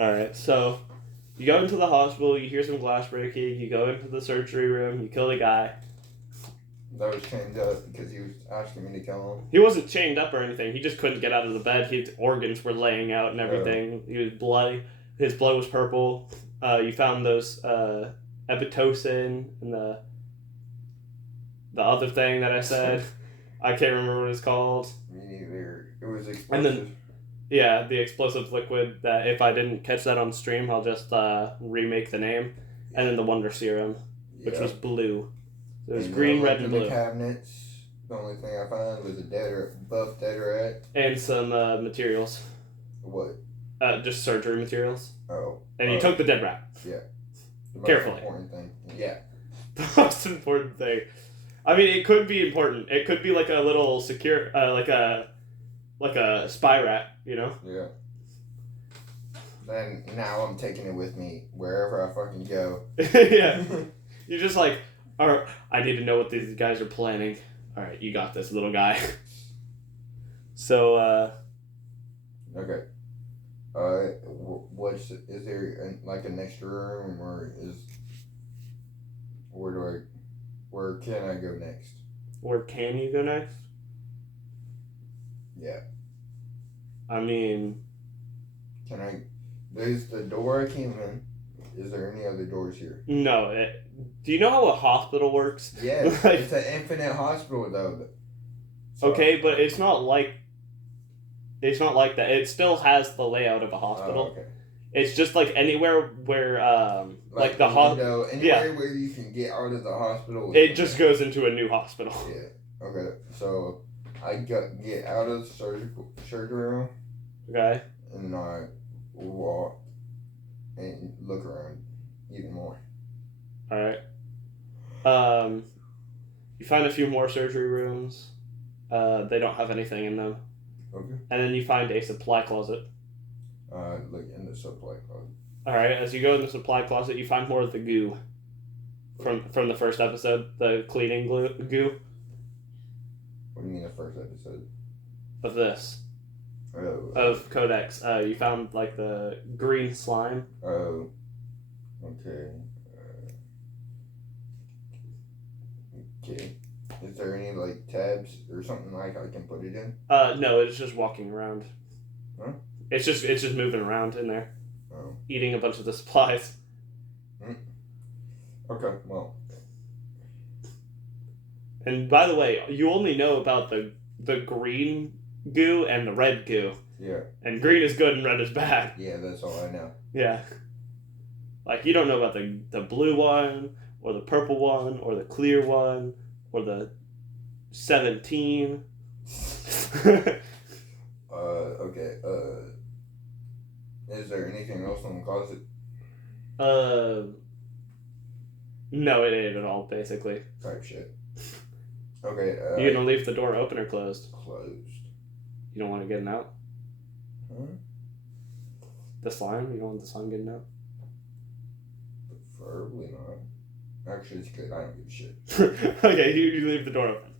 Alright, so you go into the hospital, you hear some glass breaking, you go into the surgery room, you kill the guy. That was chained up because he was asking me to kill him. He wasn't chained up or anything, he just couldn't get out of the bed, his organs were laying out and everything. He was bloody, his blood was purple. You found those ep2 and the other thing that I said. I can't remember what it's called. Me neither. It was explosive. And then, yeah, the explosive liquid that if I didn't catch that on stream, I'll just remake the name. And then the Wonder Serum, which was blue. It was green, red, and blue. In the cabinets, the only thing I found was a buff dead rat. And some materials. What? Just surgery materials. Oh. And you took the dead rat. Yeah. The Carefully. most important thing. Yeah. The most important thing. I mean, it could be important. It could be like a little secure, like a spy rat, you know? Yeah. Then now I'm taking it with me wherever I fucking go. Yeah. You're just like, alright, I need to know what these guys are planning. Alright, you got this, little guy. So, Okay. Is there like an extra room where can I go next? Where can you go next? Yeah. I mean... There's the door I came in. Is there any other doors here? No. Do you know how a hospital works? Yeah. It's an infinite hospital, though. So, okay, but it's not like that. It still has the layout of a hospital. Oh, okay. It's just like anywhere where, like the hospital. Anywhere where you can get out of the hospital. It just goes into a new hospital. Yeah. Okay. So I get out of the surgery room. Okay. And I walk and look around even more. All right. You find a few more surgery rooms. They don't have anything in them. Okay. And then you find a supply closet. Look in the supply closet. All right. As you go in the supply closet, you find more of the goo from the first episode, the cleaning goo. What do you mean the first episode? Of this. Oh. Of Codex. You found like the green slime. Oh. Okay. Okay. Is there any like tabs or something like I can put it in? No, it's just walking around. Huh? It's just moving around in there. Oh. Eating a bunch of the supplies. Okay, well. And by the way, you only know about the green goo and the red goo. Yeah. And green is good and red is bad. Yeah, that's all I know. Yeah. Like, you don't know about the blue one, or the purple one, or the clear one, or the 17. Okay, is there anything else in the closet? No, it ain't at all, basically. Type shit. Okay, you gonna leave the door open or closed? Closed. You don't want it getting out? Huh? The slime? You don't want the slime getting out? Preferably not. Actually, it's good. I don't give a shit. Okay, you leave the door open.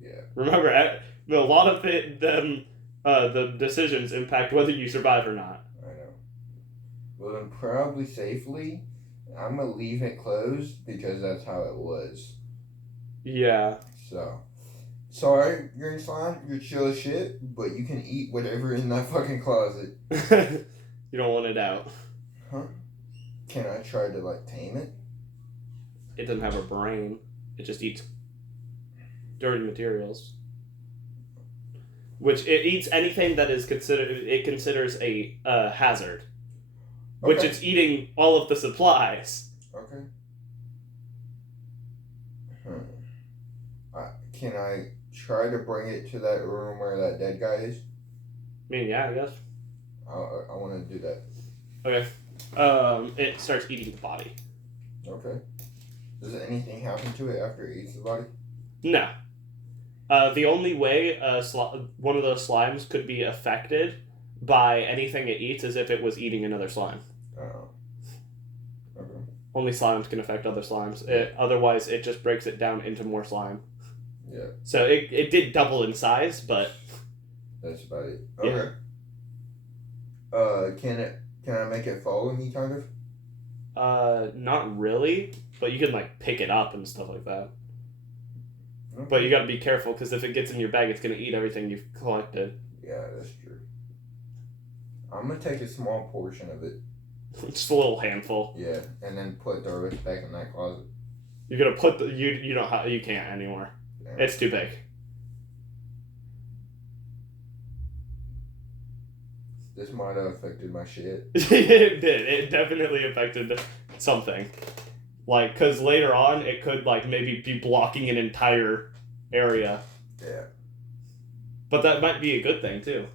Yeah. Remember, a lot of the decisions impact whether you survive or not. I know. Well, then probably safely, I'm going to leave it closed because that's how it was. Yeah. So, sorry, green slime, you're chill as shit, but you can eat whatever in that fucking closet. You don't want it out. Huh? Can I try to, like, tame it? It doesn't have a brain. It just eats dirty materials. Which, it eats anything that is considers a hazard. Okay. Which it's eating all of the supplies. Okay. Can I try to bring it to that room where that dead guy is? I mean, yeah, I guess. I want to do that. Okay. It starts eating the body. Okay. Does anything happen to it after it eats the body? No. The only way one of those slimes could be affected by anything it eats is if it was eating another slime. Oh. Okay. Only slimes can affect other slimes. Otherwise, it just breaks it down into more slime. Yeah. So it did double in size, but... That's about it. Okay. Can I make it follow me, kind of? Not really, but you can like pick it up and stuff like that. Okay. But you gotta be careful because if it gets in your bag, it's gonna eat everything you've collected. Yeah, that's true. I'm gonna take a small portion of it. Just a little handful. Yeah, and then put the rest back in that closet. You're gonna put the you don't you can't anymore. Damn. It's too big. This might have affected my shit. It did. It definitely affected something. Like, because later on, it could, like, maybe be blocking an entire area. Yeah. But that might be a good thing, too.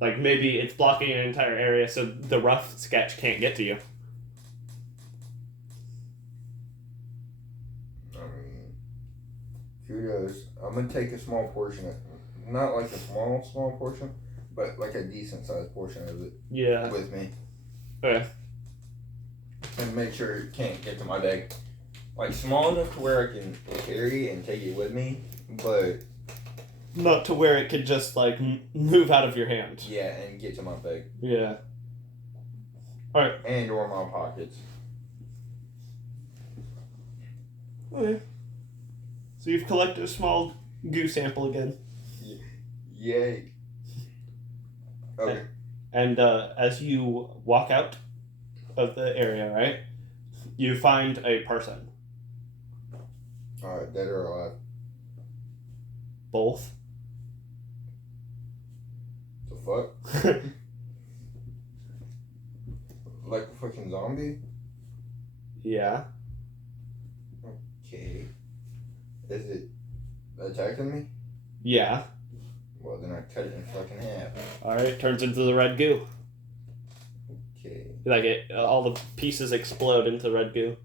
Like, maybe it's blocking an entire area so the rough sketch can't get to you. I mean, kudos. I'm gonna take a small portion of, not like a small portion, but like a decent sized portion of it. Yeah. With me. Okay. And make sure it can't get to my bag. Like small enough to where I can carry and take it with me, but not to where it could just, like, move out of your hand. Yeah, and get to my bag. Yeah. Alright. And or my pockets. Okay. So you've collected a small goo sample again. Yay. Okay. And as you walk out of the area, right, you find a person. Dead or alive? Both. The fuck? Like a fucking zombie? Yeah. Okay. Is it attacking me? Yeah. Well, then I cut it in fucking half. Alright, turns into the red goo. Okay. Like, all the pieces explode into red goo.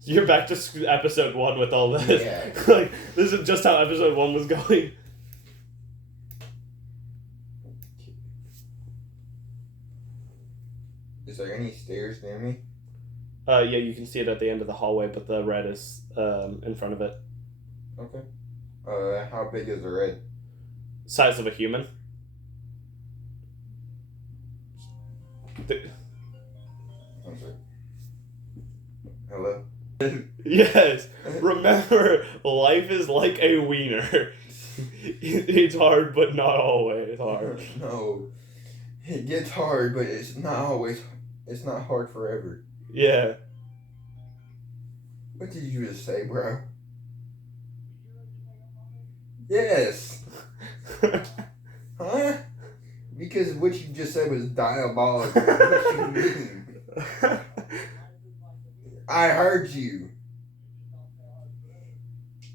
So you're back to episode 1 with all this. Yeah. Like, this is just how episode 1 was going. Is there any stairs near me? Yeah, you can see it at the end of the hallway, but the red is in front of it. Okay. How big is the red? Size of a human. I'm sorry. Hello? Yes. Remember, life is like a wiener. It's hard, but not always hard. No. It gets hard, but it's not hard forever. Yeah. What did you just say, bro? Yes. Huh? Because what you just said was diabolical. What you mean? I heard you.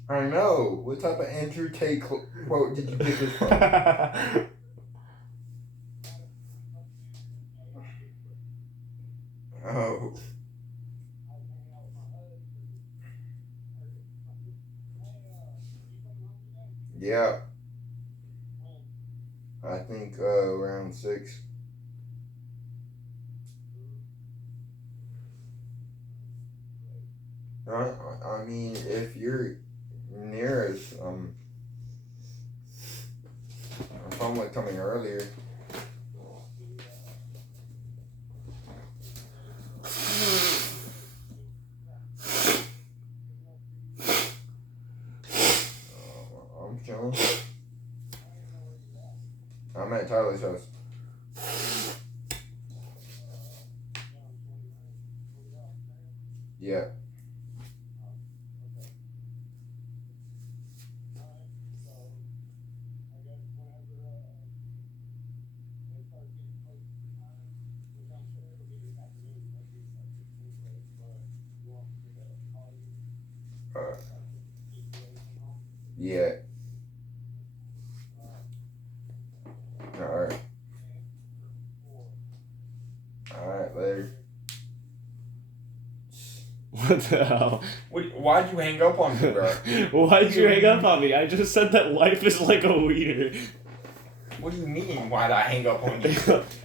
I know. What type of Andrew Tate quote did you get this from? Oh. Yeah. I think around 6. I mean, if you're near us, if I'm like coming earlier. I'm chilling. I'm at Tyler's house. Yeah. Yeah. Alright. Alright, later. What the hell? Why'd you hang up on me, bro? Why'd you hang up on me? I just said that life is like a wiener. What do you mean, why'd I hang up on you?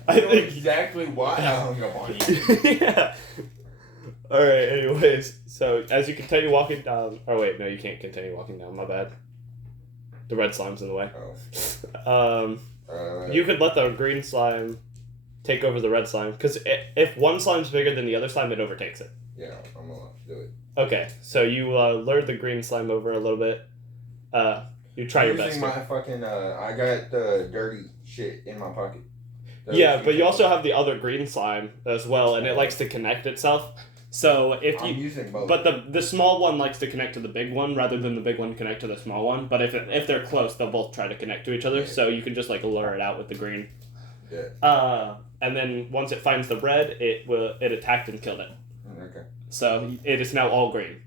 I know think exactly why I hung up on you. Yeah. Alright, anyways. So, as you continue walking down... Oh, wait, no, you can't continue walking down. My bad. The red slime's in the way. Oh. You could let the green slime take over the red slime, because if one slime's bigger than the other slime, it overtakes it. Yeah, I'm gonna do it. Okay, so you lure the green slime over a little bit. You try your best. Using my fucking, I got the dirty shit in my pocket. Yeah, but you also have the other green slime as well, and it likes to connect itself. So if I'm you, using both. but the small one likes to connect to the big one rather than the big one connect to the small one. But if they're close, they'll both try to connect to each other. So you can just like lure it out with the green. Yeah. And then once it finds the red, it attacked and killed it. Okay. So it is now all green.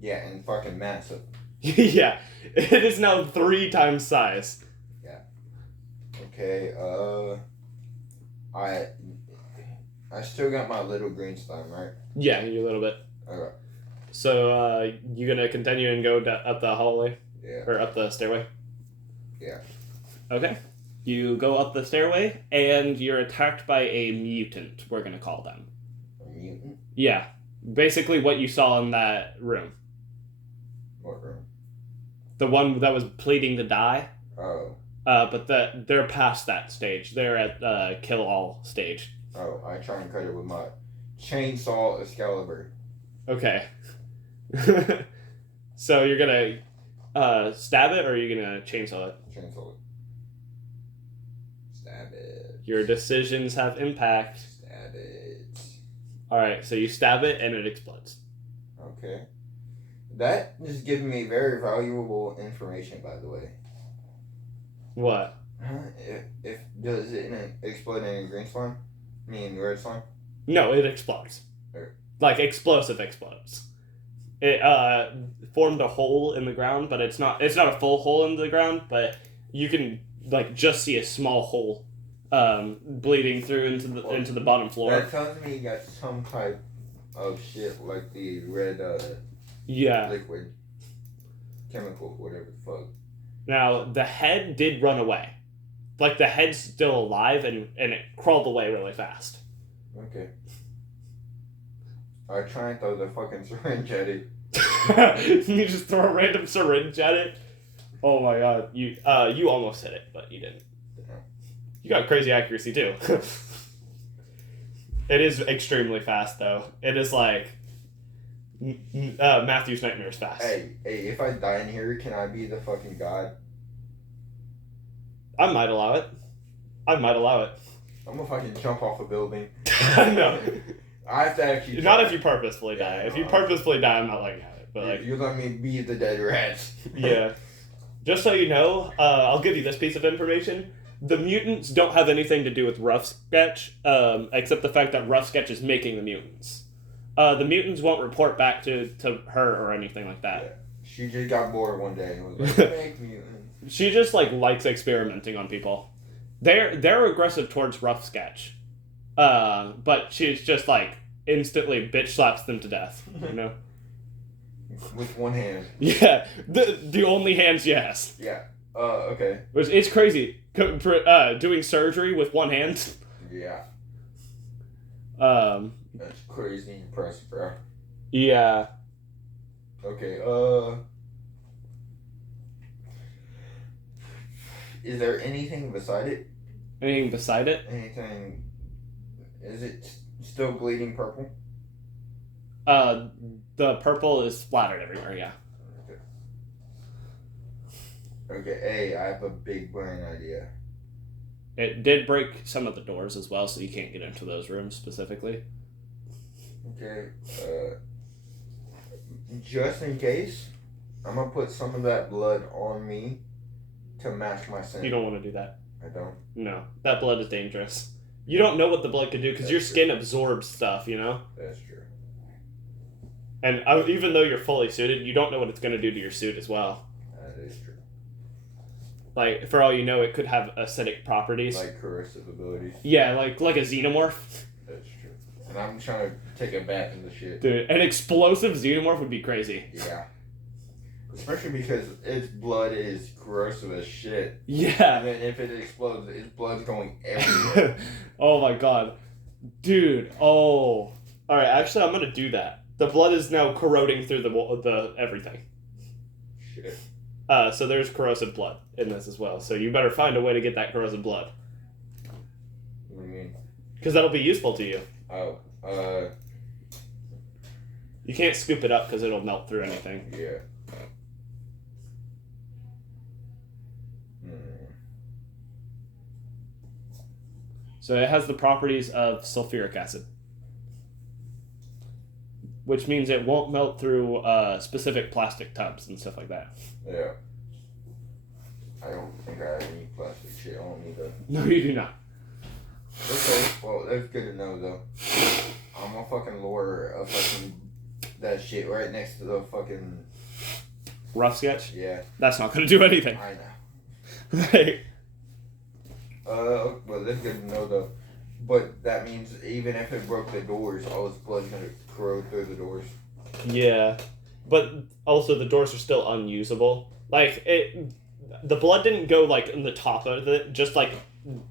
Yeah, and fucking massive. Yeah, it is now 3 times size. Yeah. Okay. I still got my little green slime, right? Yeah, you a little bit. Okay. So you gonna continue and go up the hallway? Yeah. Or up the stairway? Yeah. Okay. You go up the stairway, and you're attacked by a mutant, we're gonna call them. A mutant? Yeah. Basically what you saw in that room. What room? The one that was pleading to die. Oh. But they're past that stage. They're at kill all stage. Oh, I try and cut it with my chainsaw Excalibur. Okay. So you're gonna stab it, or are you gonna chainsaw it? Chainsaw it. Stab it. Your decisions have impact. Stab it. Alright, so you stab it and it explodes. Okay. That is giving me very valuable information, by the way. What? If does it explode in green slime? I mean red slime? No, it explodes. Okay. Like explosive explodes. It formed a hole in the ground, but it's not a full hole in the ground, but you can like just see a small hole bleeding through into the bottom floor. That tells me you got some type of shit like the red liquid chemical, whatever the fuck. Now the head did run away. Like the head's still alive and it crawled away really fast. Okay. I try and throw the fucking syringe at it. You just throw a random syringe at it. Oh my god, you almost hit it, but you didn't. You got crazy accuracy too. It is extremely fast though. It is like Matthew's Nightmares fast. Hey, if I die in here, can I be the fucking god? I might allow it. I'm gonna fucking jump off a building. No. I have to actually. Not if you purposefully die. Yeah, if you purposefully die, I'm not letting you have it. But like, you let me be the dead rats. Yeah. Just so you know, I'll give you this piece of information. The mutants don't have anything to do with Rough Sketch, except the fact that Rough Sketch is making the mutants. The mutants won't report back to her or anything like that. Yeah. She just got bored one day and was like, make mutants. She just like likes experimenting on people. They're aggressive towards Rough Sketch, but she's just like instantly bitch slaps them to death. You know. With one hand. Yeah, the only hand she has. Yeah. Okay. It's crazy. Doing surgery with one hand. Yeah. That's crazy impressive, bro. Yeah. Okay. Is there anything beside it? Anything beside it? Anything? Is it still bleeding purple? The purple is splattered everywhere. Yeah. Okay. Hey, I have a big brain idea. It did break some of the doors as well, so you can't get into those rooms specifically. Okay. Just in case, I'm gonna put some of that blood on me to match my scent. You don't want to do that. I don't. No, that blood is dangerous. You don't know what the blood could do because your skin absorbs stuff, you know? That's true. And even though you're fully suited, you don't know what it's going to do to your suit as well. That is true. Like, for all you know, it could have acidic properties. Like corrosive abilities. Yeah, like a xenomorph. That's true. And I'm trying to take a bath in the shit. Dude, an explosive xenomorph would be crazy. Yeah. Especially because its blood is corrosive as shit. Yeah. And then if it explodes, its blood's going everywhere. Oh my god. Dude, oh. Alright, actually, I'm going to do that. The blood is now corroding through the everything. Shit. So there's corrosive blood in this as well. So you better find a way to get that corrosive blood. What do you mean? Because that'll be useful to you. Oh, You can't scoop it up because it'll melt through anything. yeah. So it has the properties of sulfuric acid, which means it won't melt through specific plastic tubs and stuff like that. Yeah. I don't think I have any plastic shit on me though. No, you do not. Okay, well that's good to know though. I'm gonna fucking lower a fucking that shit right next to the fucking Rough sketch? yeah. That's not going to do anything. I know. Like, well that's good to know though. But that means even if it broke the doors, all this blood's gonna corrode through the doors. yeah. But also the doors are still unusable. Like, the blood didn't go, like, in the top of it, just, like,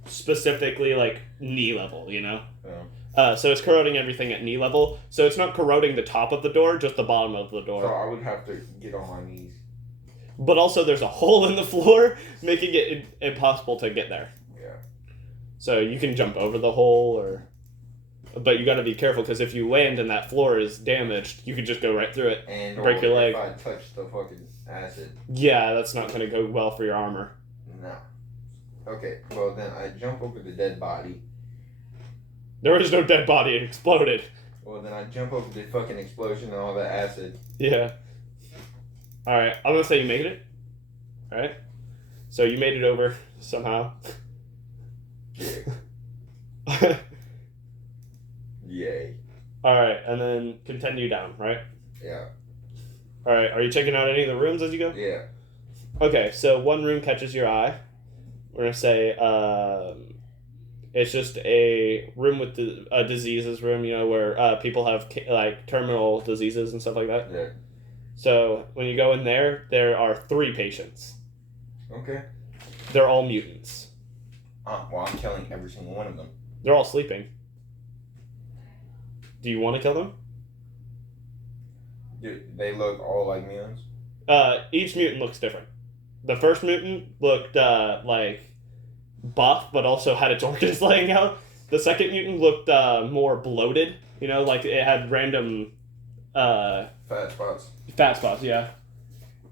specifically, like, knee level, you know? Yeah. So it's corroding everything at knee level. So it's not corroding the top of the door, just the bottom of the door. So I would have to get on my knees. But also there's a hole in the floor, making it impossible to get there. Yeah. So you can jump over the hole, but you got to be careful because if you land and that floor is damaged, you could just go right through it And break your leg. If I touch the fucking acid. Yeah, that's not going to go well for your armor. No. Okay, well then I jump over the dead body. There was no dead body, it exploded. Well then I jump over the fucking explosion and all the acid. Yeah. Alright, I'm going to say you made it. Alright? So you made it over somehow. Yeah. Yay. Alright, and then continue down, right? Yeah. Alright, are you checking out any of the rooms as you go? Yeah. Okay, so one room catches your eye. We're going to say it's just a room with a diseases room, you know, where people have like terminal diseases and stuff like that. Yeah. So when you go in there, there are 3 patients. Okay. They're all mutants. Well, I'm killing every single one of them. They're all sleeping. Do you want to kill them? Do they look all like mutants? Each mutant looks different. The first mutant looked like buff, but also had its organs laying out. The second mutant looked more bloated. You know, like it had random fat spots. Fat spots, yeah.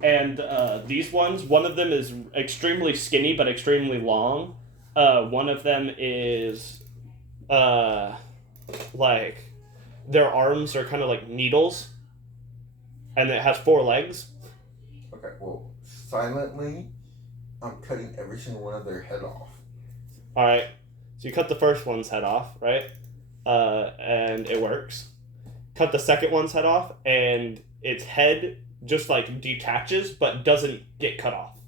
And these ones, one of them is extremely skinny but extremely long. One of them is like their arms are kind of like needles, and it has 4 legs. Okay, well, silently, I'm cutting every single one of their head off. All right, so you cut the first one's head off, right? And it works. Cut the second one's head off, and its head just like detaches, but doesn't get cut off.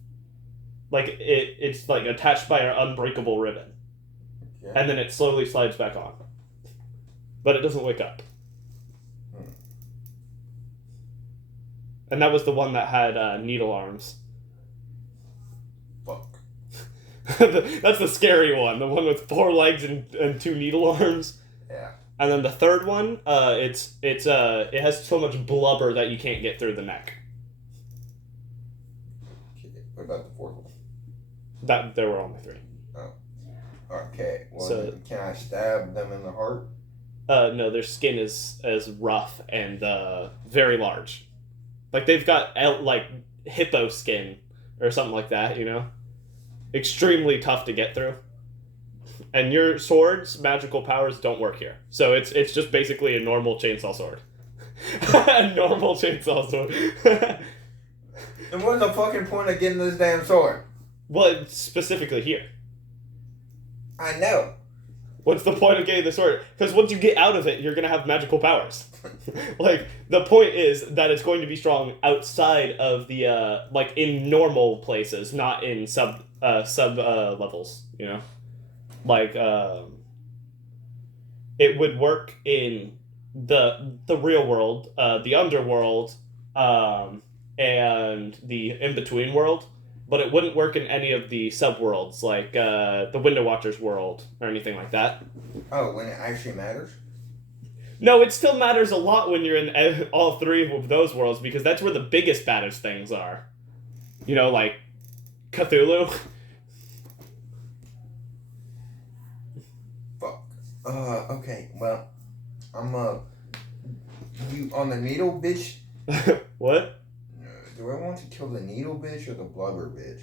Like it's like attached by an unbreakable ribbon, Okay. and then it slowly slides back on. But it doesn't wake up. And that was the one that had needle arms. Fuck. That's the scary one. The one with 4 legs and 2 needle arms. Yeah. And then the third one, it has so much blubber that you can't get through the neck. Okay. What about the fourth one? That there were only 3. Okay. Well, So- can I stab them in the heart? No, their skin is rough and very large. Like they've got like hippo skin or something like that, you know? Extremely tough to get through. And your sword's magical powers don't work here. So it's just basically a normal chainsaw sword. A normal chainsaw sword. And what's the fucking point of getting this damn sword? Well, it's specifically here. I know. What's the point of getting the sword? Because once you get out of it, you're going to have magical powers. Like, the point is that it's going to be strong outside of the, like, in normal places, not in sub levels, you know? Like, it would work in the real world, the underworld, and the in-between world, but it wouldn't work in any of the subworlds, like the Window Watcher's world or anything like that. Oh, when it actually matters? No, it still matters a lot when you're in all 3 of those worlds, because that's where the biggest, baddest things are. You know, like Cthulhu. Fuck. Okay. Well, I'm you on the needle, bitch. What? Do I want to kill the needle bitch or the blubber bitch?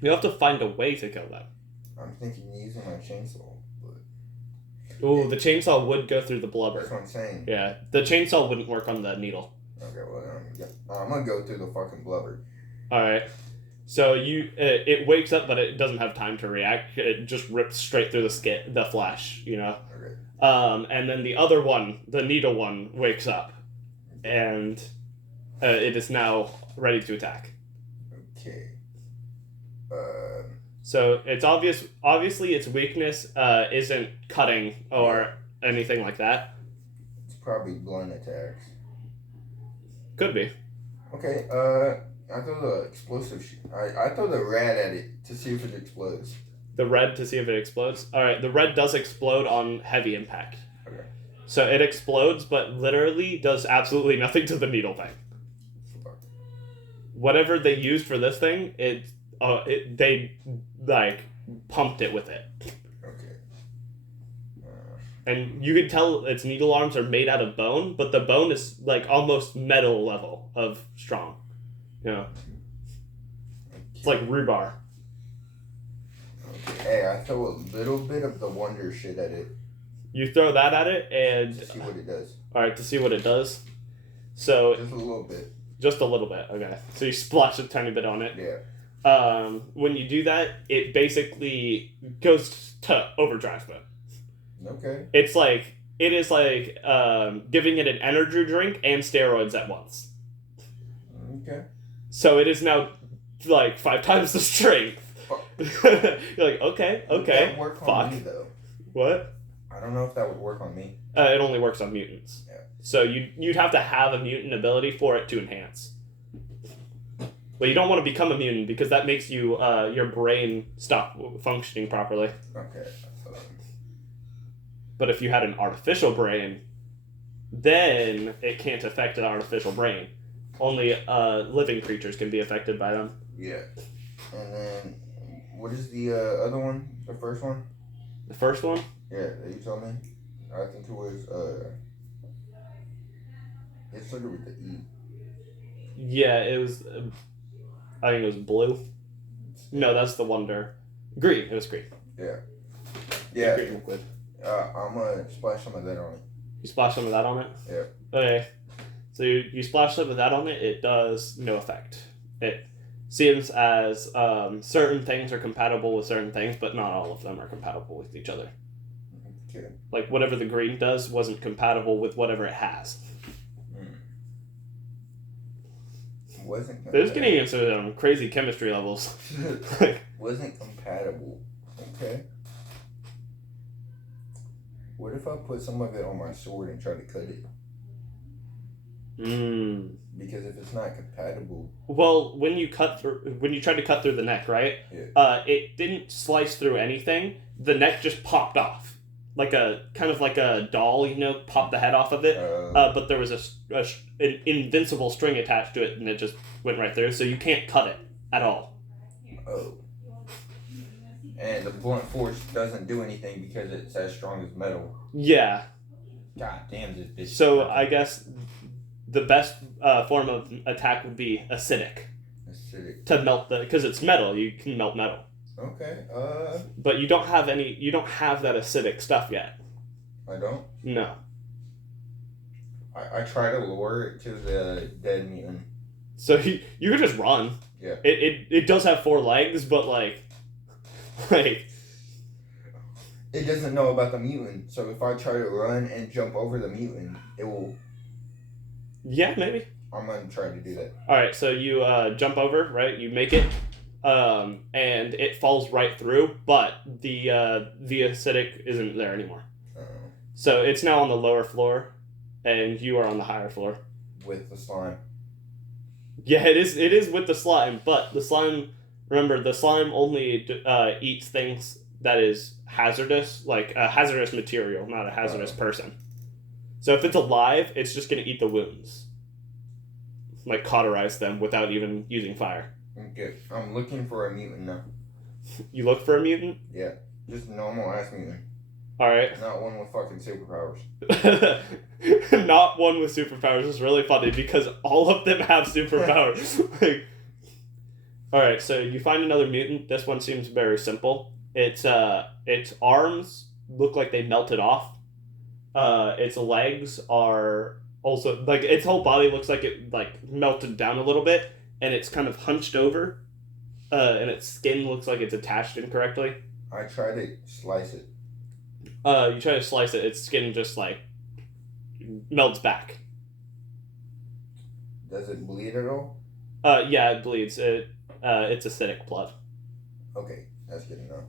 You have to find a way to kill them. I'm thinking using my chainsaw, but Ooh, the chainsaw would go through the blubber. that's what I'm saying. Yeah, the chainsaw wouldn't work on the needle. Okay, well, I'm gonna go through the fucking blubber. All right. So it wakes up, but it doesn't have time to react. It just rips straight through the flesh, you know. Okay. And then the other one, the needle one, wakes up, and it is now ready to attack. Okay. So it's obvious. Obviously, its weakness isn't cutting or anything like that. It's probably blunt attacks. Could be. Okay. I throw the explosive shit. I throw the red at it to see if it explodes. The red to see if it explodes. All right, the red does explode on heavy impact. Okay. So it explodes, but literally does absolutely nothing to the needle thing. Whatever they used for this thing, they like pumped it with it. Okay. And you can tell its needle arms are made out of bone, but the bone is like almost metal level of strong. You know, it's like rebar. Okay. Hey, I throw a little bit of the wonder shit at it. You throw that at it, and to see what it does. All right, to see what it does. So just a little bit. Just a little bit. Okay. So you splash a tiny bit on it. Yeah. When you do that, it basically goes to overdrive mode. Okay. It is like giving it an energy drink and steroids at once. Okay. So it is now like 5 times the strength. You're like, okay. Would that work on me, though? What? I don't know if that would work on me. It only works on mutants. Yeah. So you'd have to have a mutant ability for it to enhance. But you don't want to become a mutant because that makes you your brain stop functioning properly. Okay. But if you had an artificial brain, then it can't affect an artificial brain. Only living creatures can be affected by them. Yeah. And then, what is the other one? The first one? The first one? Yeah, that you told me. I think it was it started with the E. Yeah, it was. I think it was blue. No, that's the wonder. Green. It was green. Yeah. Yeah. Green liquid. I'm gonna splash some of that on it. You splash some of that on it? Yeah. Okay. So you splash some of that on it, it does no effect. It seems as certain things are compatible with certain things, but not all of them are compatible with each other. Okay. Like whatever the green does wasn't compatible with whatever it has. Wasn't compatible. It was getting into crazy chemistry levels. Wasn't compatible. Okay. What if I put some of it on my sword and try to cut it? Because if it's not compatible. Well, when you tried to cut through the neck, right? Yeah. It didn't slice through anything. The neck just popped off, like a kind of like a doll, popped the head off of it. But there was an invincible string attached to it, and it just went right through. So you can't cut it at all. Oh. And the blunt force doesn't do anything because it's as strong as metal. Yeah. God damn this bitch. So I guess the best form of attack would be acidic. Acidic. To melt because it's metal, you can melt metal. Okay. But you don't have that acidic stuff yet. I don't? No. I try to lure it to the dead mutant. So you could just run. Yeah. It does have 4 legs, but like it doesn't know about the mutant, so if I try to run and jump over the mutant, it will. Yeah, maybe. I'm gonna try to do that. All right, so you jump over, right? You make it, and it falls right through, but the acidic isn't there anymore. So it's now on the lower floor, and you are on the higher floor. With the slime. Yeah, it is with the slime, but the slime. Remember, the slime only eats things that is hazardous, like a hazardous material, not a hazardous person. So if it's alive, it's just going to eat the wounds. like cauterize them without even using fire. Okay, I'm looking for a mutant now. You look for a mutant? Yeah, just normal ass mutant. Alright. Not one with fucking superpowers. Not one with superpowers is really funny because all of them have superpowers. Like, alright, so you find another mutant. This one seems very simple. Its arms look like they melted off. Its legs are also like its whole body looks like it like melted down a little bit, and it's kind of hunched over. And its skin looks like it's attached incorrectly. I try to slice it. You try to slice it, its skin just like melts back. Does it bleed at all? Yeah, it bleeds. It's acidic blood. Okay, that's good enough.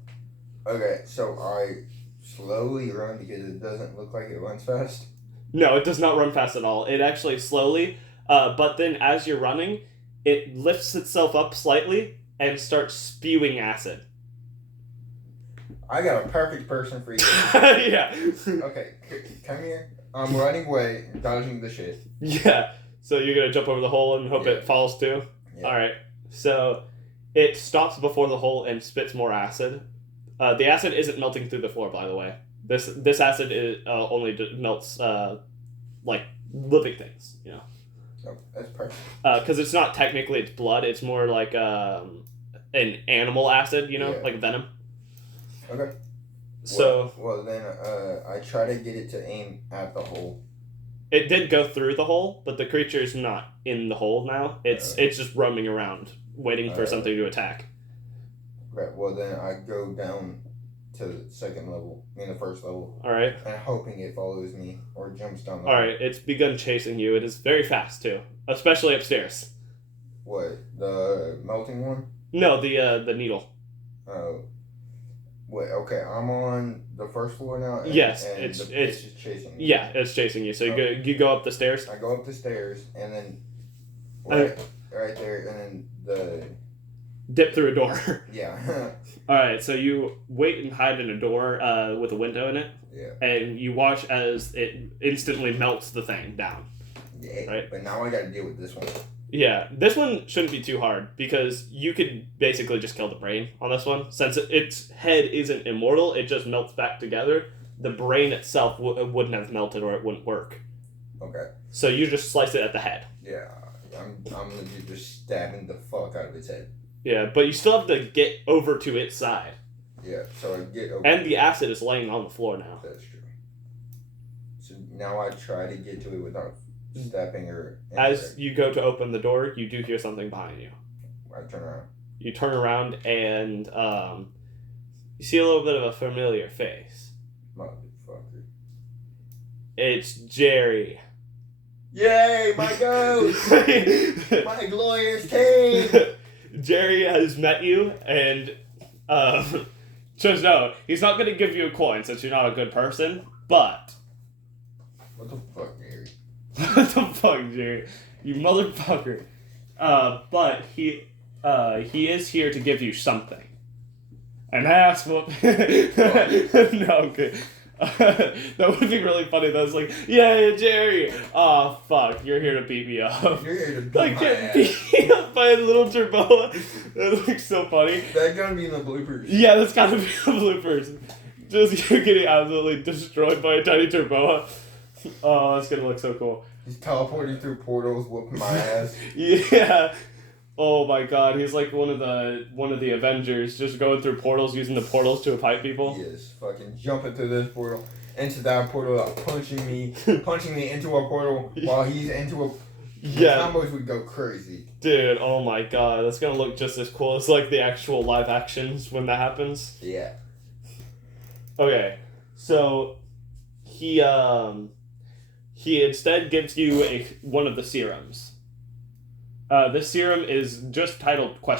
Okay, so I slowly run because it doesn't look like it runs fast. No, it does not run fast at all. It actually slowly, but then as you're running, it lifts itself up slightly and starts spewing acid. I got a perfect person for you. Yeah. Okay, come here. I'm running away, dodging the shit. Yeah. So you're gonna jump over the hole and hope it falls too? Yeah. Alright. So it stops before the hole and spits more acid. The acid isn't melting through the floor, by the way. This acid only melts like living things, you know. Oh, that's perfect. Because it's not technically its blood, it's more like an animal acid, you know, like venom. Okay. So well then I try to get it to aim at the hole. It did go through the hole, but the creature's not in the hole now. It's just roaming around, waiting for something to attack. Okay, well then I go down to the second level, the first level. Alright. And hoping it follows me or jumps down the Alright, it's begun chasing you. It is very fast too. Especially upstairs. What? The melting one? No, the needle. Oh. Wait, okay, I'm on the first floor now. And, yes, and it's just chasing me. Yeah, it's chasing you. So you go up the stairs. I go up the stairs and then right there, and then the dip through a door. Yeah. All right, so you wait and hide in a door with a window in it. Yeah. And you watch as it instantly melts the thing down. Yeah. Right. But now I got to deal with this one. Yeah, this one shouldn't be too hard because you could basically just kill the brain on this one. Since its head isn't immortal, it just melts back together. The brain itself wouldn't have melted or it wouldn't work. Okay. So you just slice it at the head. Yeah, I'm legit just stabbing the fuck out of its head. Yeah, but you still have to get over to its side. Yeah, so I get over. And the acid is laying on the floor now. That's true. So now I try to get to it without stepping or... As you go to open the door, you do hear something behind you. I turn around. You turn around and you see a little bit of a familiar face. Motherfucker. It's Jerry. Yay, my ghost! My glorious came! Jerry has met you and just know he's not going to give you a coin since you're not a good person, but... What the fuck, Jerry? What the fuck, Jerry? You motherfucker. But he is here to give you something. An ass whoop. No, okay. That would be really funny though. It's like, yeah, Jerry. Oh, fuck. You're here to beat me up. You're here to beat like, my get ass. beat up by a little turboa. That looks so funny. That's gonna be in the bloopers. Yeah, that's gotta be the bloopers. Just you getting absolutely destroyed by a tiny turboa. Oh, that's gonna look so cool. He's teleporting through portals, whooping my ass. Yeah. Oh my god, he's like one of the Avengers, just going through portals, using the portals to fight people. Yes, fucking jumping through this portal, into that portal, punching me into a portal while he's into a... Yeah. The combos would go crazy. Dude, oh my god, that's gonna look just as cool as like the actual live actions when that happens. Yeah. Okay, so he instead gives you one of the serums. This serum is just titled ? One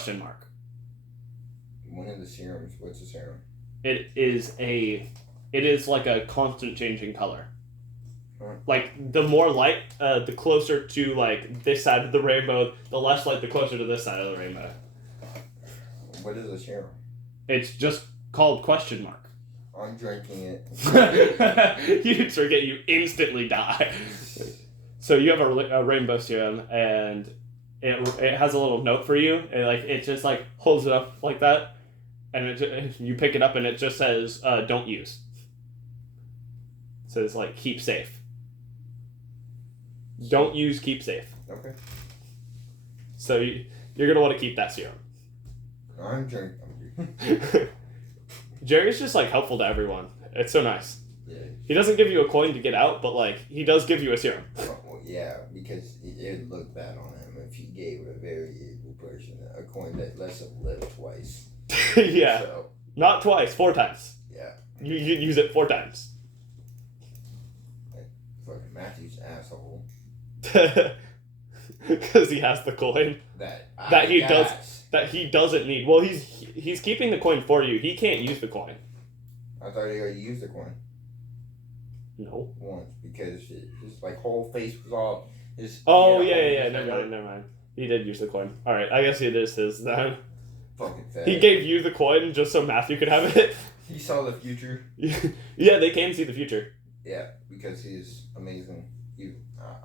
of the serums. What's a serum? It is like a constant changing color. Huh. Like the more light, the closer to like this side of the rainbow. The less light, the closer to this side of the rainbow. What is a serum? It's just called ? I'm drinking it. You drink it, you instantly die. So you have a rainbow serum, and it has a little note for you, and like it just like holds it up like that, and you pick it up, and it just says "Don't use." It says like "Keep safe." Don't use, keep safe. Okay. So you're gonna want to keep that serum. I'm drinking. Jerry's just like helpful to everyone. It's so nice. Yeah. He doesn't give you a coin to get out, but like he does give you a serum. Well, yeah, because it looked bad on him if he gave a very evil person a coin that lets him live twice. Yeah. So, Not twice, 4 times. yeah. You use it 4 times. Like, fucking Matthew's asshole. Because he has the coin that he doesn't need. Well, he's keeping the coin for you. He can't use the coin. I thought he already used the coin No. once because his like whole face was all. Yeah. Never mind. He did use the coin. All right, I guess it is his then. Fucking fat. He gave you the coin just so Matthew could have it. He saw the future. Yeah, they can see the future. Yeah, because he's amazing.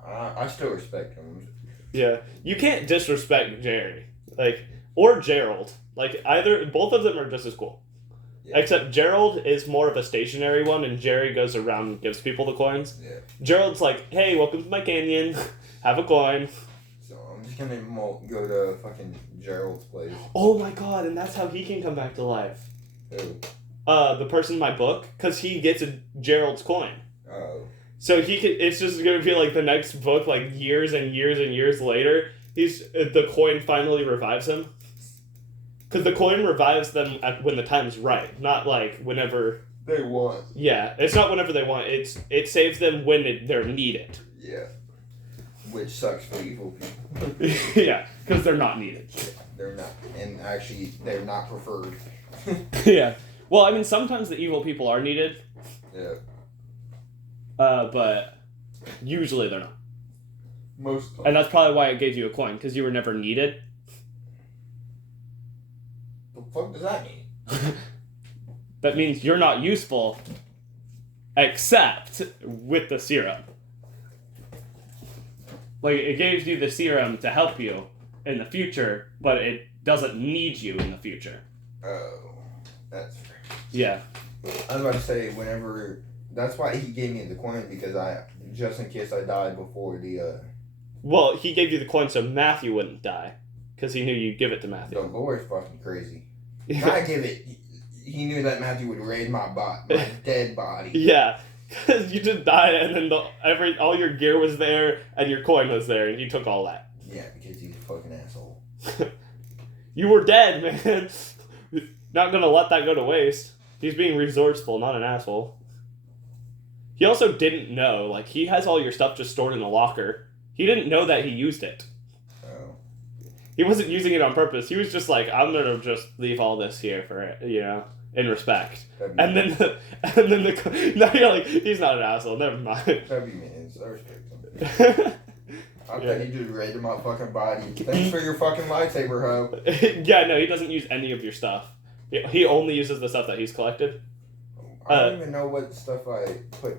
I still respect him. Yeah, you can't disrespect Jerry, or Gerald. Both of them are just as cool. Yeah. Except Gerald is more of a stationary one, and Jerry goes around and gives people the coins. Yeah. Gerald's like, "Hey, welcome to my canyon. Have a coin." So I'm just gonna go to fucking Gerald's place. Oh my god! And that's how he can come back to life. Who? The person in my book, because he gets a Gerald's coin. Oh. So he could. It's just gonna be like the next book, like years and years and years later. The coin finally revives him. Because the coin revives them when the time's right, not like whenever they want. Yeah, it's not whenever they want. It saves them when they're needed. Yeah. Which sucks for evil people. Yeah, because they're not needed. Yeah, they're not, and actually they're not preferred. Yeah. Well, I mean, sometimes the evil people are needed. Yeah. But usually they're not. Most times. And that's probably why I gave you a coin, because you were never needed. The fuck does that mean? That means you're not useful, except with the serum. Like, it gives you the serum to help you in the future, but it doesn't need you in the future. Oh, that's fair. Yeah. I was about to say, that's why he gave me the coin, because just in case I died before the, Well, he gave you the coin so Matthew wouldn't die, because he knew you'd give it to Matthew. The Lord's fucking crazy. I give it, he knew that Matthew would raid my dead body. Yeah, because you just died, and then all your gear was there, and your coin was there, and you took all that. Yeah, because he's a fucking asshole. You were dead, man. Not gonna let that go to waste. He's being resourceful, not an asshole. He also didn't know, he has all your stuff just stored in a locker. He didn't know that he used it. Oh. He wasn't using it on purpose. He was just like, I'm gonna just leave all this here for it, in respect. And then now you're like, he's not an asshole, never mind. That'd be mean. I respect him. I thought he just raided my fucking body. Thanks for your fucking lightsaber, ho. Yeah, no, he doesn't use any of your stuff. He only uses the stuff that he's collected. I don't even know what stuff I put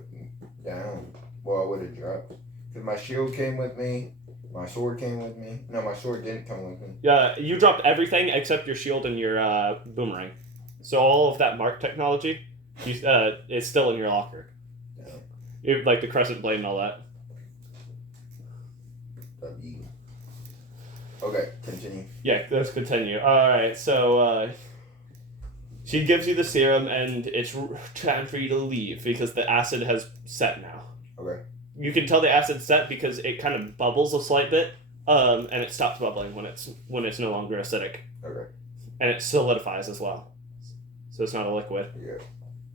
down. Well, I would have dropped. Because my shield came with me. My sword came with me. No, my sword didn't come with me. Yeah, you dropped everything except your shield and your boomerang. So all of that mark technology is still in your locker. Yeah. Like the crescent blade and all that. Okay, continue. Yeah, let's continue. Alright, so she gives you the serum, and it's time for you to leave because the acid has set now. Okay. You can tell the acid's set because it kind of bubbles a slight bit, and it stops bubbling when it's no longer acidic. Okay. And it solidifies as well, so it's not a liquid. Yeah.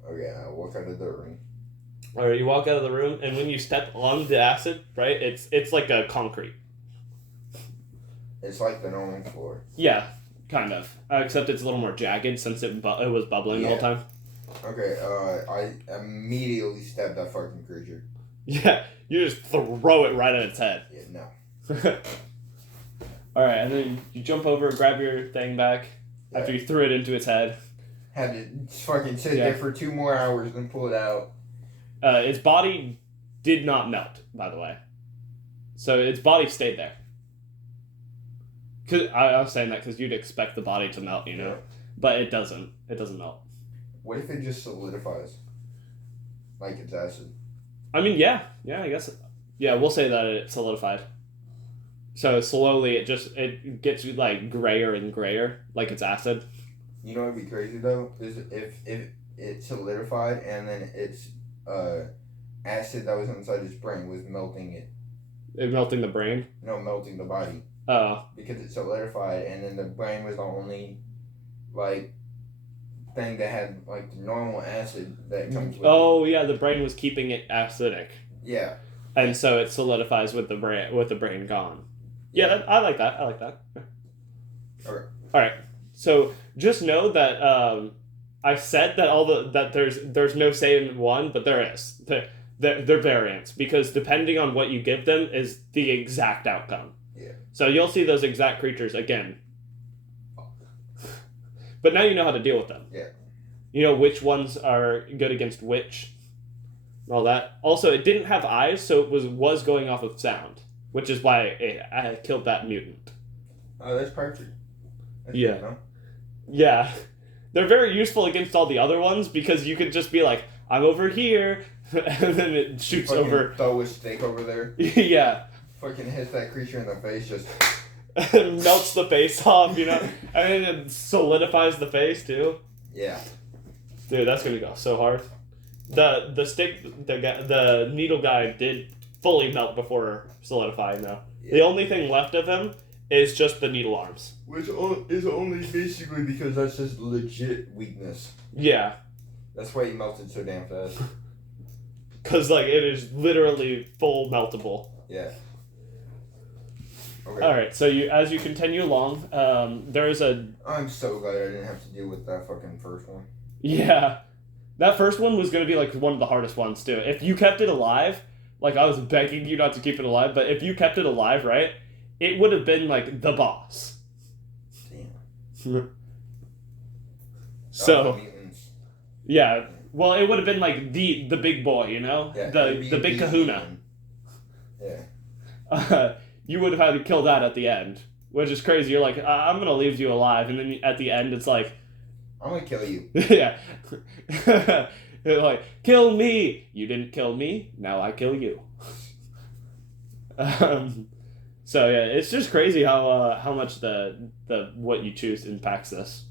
Okay, I walk out of the room. Alright, you walk out of the room, and when you step on the acid, right, it's like a concrete. It's like the normal floor. Yeah, kind of. Except it's a little more jagged since it was bubbling the whole time. Okay, I immediately stabbed that fucking creature. Yeah, you just throw it right at its head. Yeah, no. Alright, and then you jump over, grab your thing back after you threw it into its head. Had to fucking sit there for 2 more hours and pull it out. Its body did not melt, by the way. So its body stayed there. Cause I was saying that because you'd expect the body to melt, you know, Yeah. but it doesn't. It doesn't melt. What if it just solidifies? Like it's acid. I mean, yeah, I guess. Yeah, we'll say that it solidified. So slowly, it gets like grayer and grayer, like it's acid. You know what'd be crazy though is if it solidified and then its acid that was inside its brain was melting it. It melting the brain. No, melting the body. Oh. Because it solidified and then the brain was the only like thing that had like the normal acid that comes with Oh yeah, the brain was keeping it acidic. Yeah. And so it solidifies with the brain gone. Yeah, I like that. Okay. All right. So just know that I said that there's no same one, but there is. They're variants because depending on what you give them is the exact outcome. Yeah. So you'll see those exact creatures again. But now you know how to deal with them. Yeah. You know which ones are good against which. And all that. Also, it didn't have eyes, so it was going off of sound, which is why I killed that mutant. Oh, that's perfect. That's Yeah. good, huh? Yeah. They're very useful against all the other ones because you could just be like, I'm over here, and then it shoots Fucking over. Throw a stake over there. Yeah. Fucking hits that creature in the face. Just Melts the face off, you know? And then it solidifies the face, too. yeah. Dude, that's gonna go so hard. The stick, the needle guy did fully melt before solidifying, though. Yeah. The only thing left of him is just the needle arms. Which is only basically because that's just legit weakness. Yeah. That's why he melted so damn fast. Because, like, it is literally full meltable. Yeah. Okay. Alright, so as you continue along, there is a... I'm so glad I didn't have to deal with that fucking first one. Yeah. That first one was going to be, like, one of the hardest ones, too. If you kept it alive, like, I was begging you not to keep it alive, but if you kept it alive, right, it would have been, like, the boss. Damn. So... Oh, mutants. Yeah, well, it would have been like the big boy, you know, Yeah, the big Kahuna. Yeah. You would have had to kill that at the end, which is crazy. You're like, I'm gonna leave you alive, and then at the end, it's like, I'm gonna kill you. yeah, they're like, kill me. You didn't kill me. Now I kill you. So yeah, it's just crazy how much the what you choose impacts this.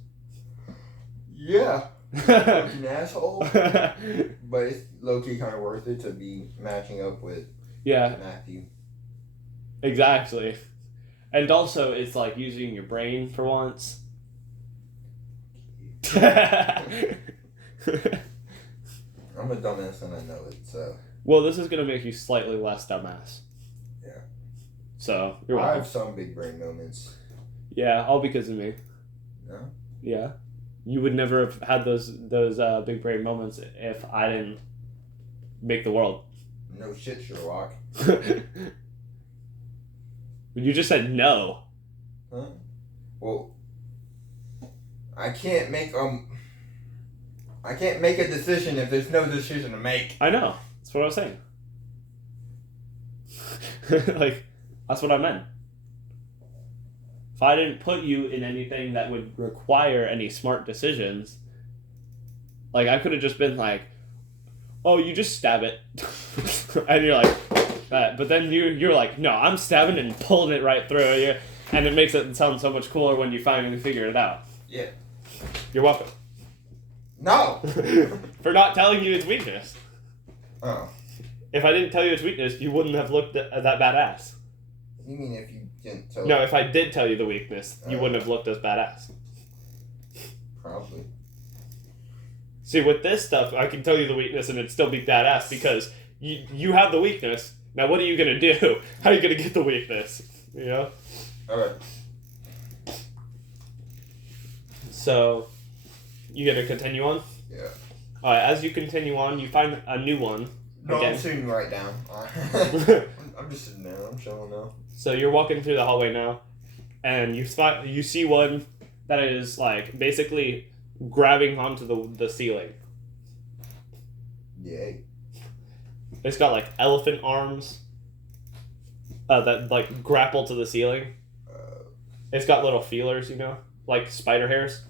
Yeah. Fucking asshole. But it's low-key kind of worth it to be matching up with Yeah. Matthew. Exactly. And also, it's like using your brain for once. I'm a dumbass and I know it, so. Well, this is going to make you slightly less dumbass. Yeah. So, you're I welcome. have some big brain moments. Yeah, all because of me. No? Yeah. You would never have had those big brain moments if I didn't make the world. No shit, Sherlock. You just said no. Huh? Well, I can't make a decision if there's no decision to make. I know. That's what I was saying. Like, that's what I meant. If I didn't put you in anything that would require any smart decisions, like, I could have just been like, oh, you just stab it. And you're like, but then you're like, no, I'm stabbing it and pulling it right through you. And it makes it sound so much cooler when you finally figure it out. Yeah. You're welcome. No! For not telling you its weakness. Oh. If I didn't tell you its weakness, you wouldn't have looked that badass. You mean if you didn't tell No, if I did tell you the weakness, you wouldn't have looked as badass. Probably. See, with this stuff, I can tell you the weakness and it'd still be badass because you have the weakness. Now, what are you going to do? How are you going to get the weakness? You know? Alright. So, you going to continue on? Yeah. Alright, as you continue on, you find a new one. No, Again. I'm sitting right down. I'm just sitting down. I'm chilling now. So you're walking through the hallway now, and you see one that is like basically grabbing onto the ceiling. Yay. It's got like elephant arms that like grapple to the ceiling. It's got little feelers, like spider hairs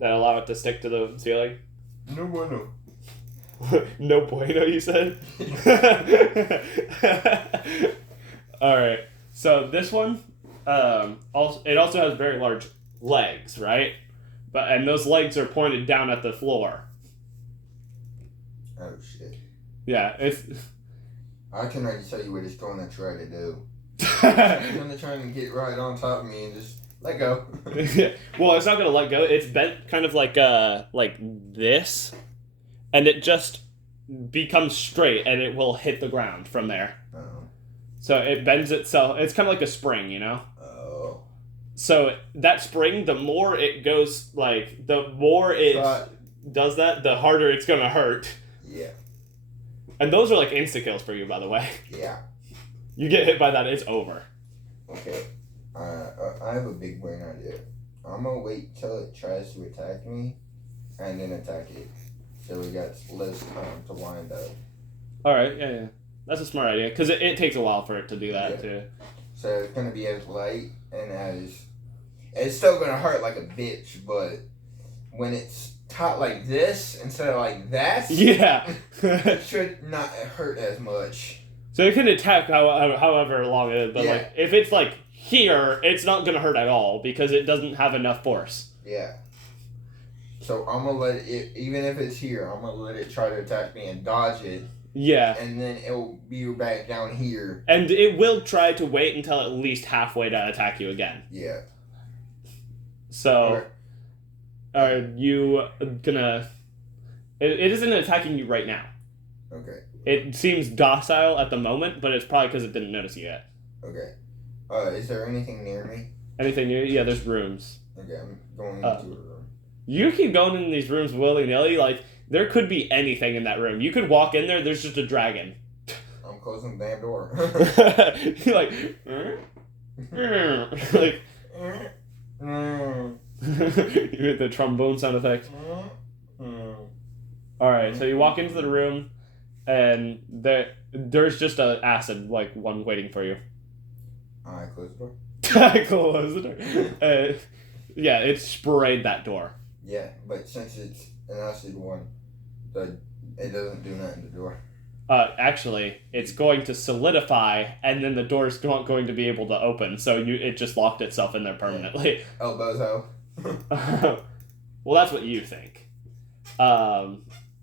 that allow it to stick to the ceiling. No bueno. No bueno, you said? Alright, so this one, it also has very large legs, right? And those legs are pointed down at the floor. Oh, shit. Yeah, I can already tell you what it's going to try to do. It's going to try and get right on top of me and just let go. Yeah. Well, it's not going to let go. It's bent kind of like this, and it just becomes straight, and it will hit the ground from there. Oh. So it bends itself. It's kind of like a spring, Oh. So that spring, the more it goes, the more it does that, the harder it's going to hurt. Yeah. And those are like insta-kills for you, by the way. Yeah. You get hit by that, it's over. Okay. I have a big brain idea. I'm going to wait till it tries to attack me, and then attack it. So we got less time to wind up. Alright, yeah. That's a smart idea, because it takes a while for it to do that, too. So it's going to be as light and as... It's still going to hurt like a bitch, but when it's taught like this instead of like that... Yeah. it should not hurt as much. So it can attack however long it is, but if it's here, it's not going to hurt at all, because it doesn't have enough force. Yeah. So I'm going to let it, even if it's here, I'm going to let it try to attack me and dodge it. Yeah. And then it'll be back down here. And it will try to wait until at least halfway to attack you again. Yeah. So, are you gonna... It isn't attacking you right now. Okay. It seems docile at the moment, but it's probably because it didn't notice you yet. Okay. Is there anything near me? Anything new? Yeah, there's rooms. Okay, I'm going into a room. You keep going in these rooms willy-nilly, there could be anything in that room. You could walk in there, there's just a dragon. I'm closing the damn door. You're like... You hear the trombone sound effect. Alright, so you walk into the room, and there's just an acid, one waiting for you. I close the door. I close the door. Yeah, it sprayed that door. Yeah, but since it's an acid one, it doesn't do nothing to the door. Actually, it's going to solidify, and then the door's not going to be able to open, so it just locked itself in there permanently. Oh, bozo. Well, that's what you think.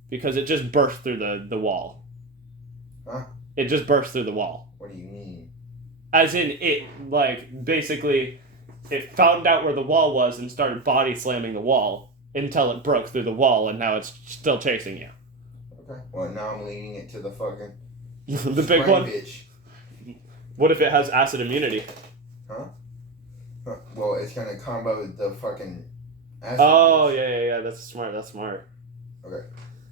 Because it just burst through the wall. Huh? It just burst through the wall. What do you mean? As in, it, basically, it found out where the wall was and started body slamming the wall until it broke through the wall, and now it's still chasing you. Okay. Well, now I'm leading it to the fucking... The big one? Bitch. What if it has acid immunity? Huh? Well, it's gonna combo the fucking acid. Oh, yeah, that's smart, Okay.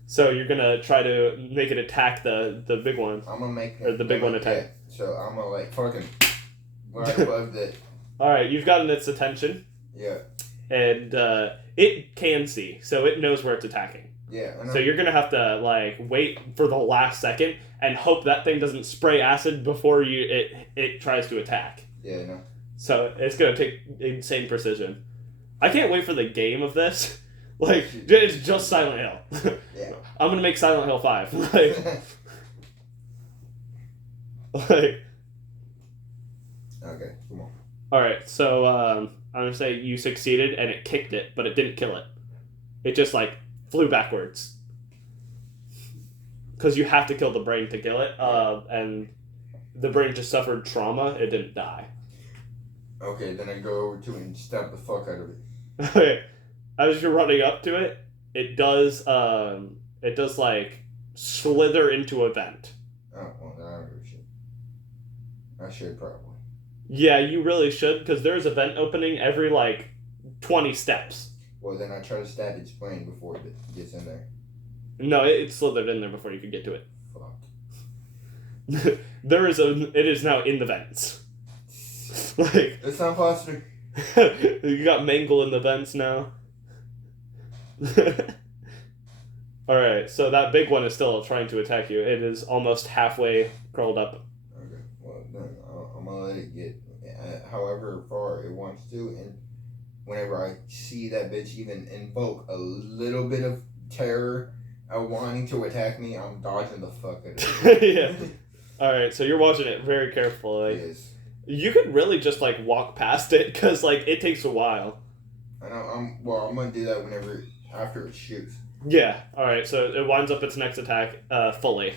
So you're gonna try to make it attack the big one. I'm gonna make the big one attack. Yeah. So I'm gonna fucking right above it. Alright, you've gotten its attention. Yeah. And it can see, so it knows where it's attacking. Yeah. So you're gonna have to wait for the last second and hope that thing doesn't spray acid before it tries to attack. Yeah, no. So it's gonna take insane precision. I can't wait for the game of this. It's just Silent Hill. Yeah. I'm gonna make Silent Hill 5. Okay, come on. Alright, so I'm gonna say you succeeded and it kicked it, but it didn't kill it. It just flew backwards. Because you have to kill the brain to kill it, and the brain just suffered trauma, it didn't die. Okay, then I go over to it and stab the fuck out of it. Okay. As you're running up to it, it does slither into a vent. Oh, well, I don't give a shit. I should probably. Yeah, you really should, because there's a vent opening every 20 steps. Well, then I try to stab its brain before it gets in there. No, it slithered in there before you could get to it. Fuck. It is now in the vents. It's not possible. You got Mangle in the vents now. Alright, so that big one is still trying to attack you. It is almost halfway curled up. Okay, well, then I'm gonna let it get however far it wants to, and whenever I see that bitch even invoke a little bit of terror wanting to attack me, I'm dodging the fuck out of it. Yeah. Alright, so you're watching it very carefully. Yes. You could really just, like, walk past it, because, like, it takes a while. I know, I'm gonna do that after it shoots. Yeah, alright, so it winds up its next attack fully.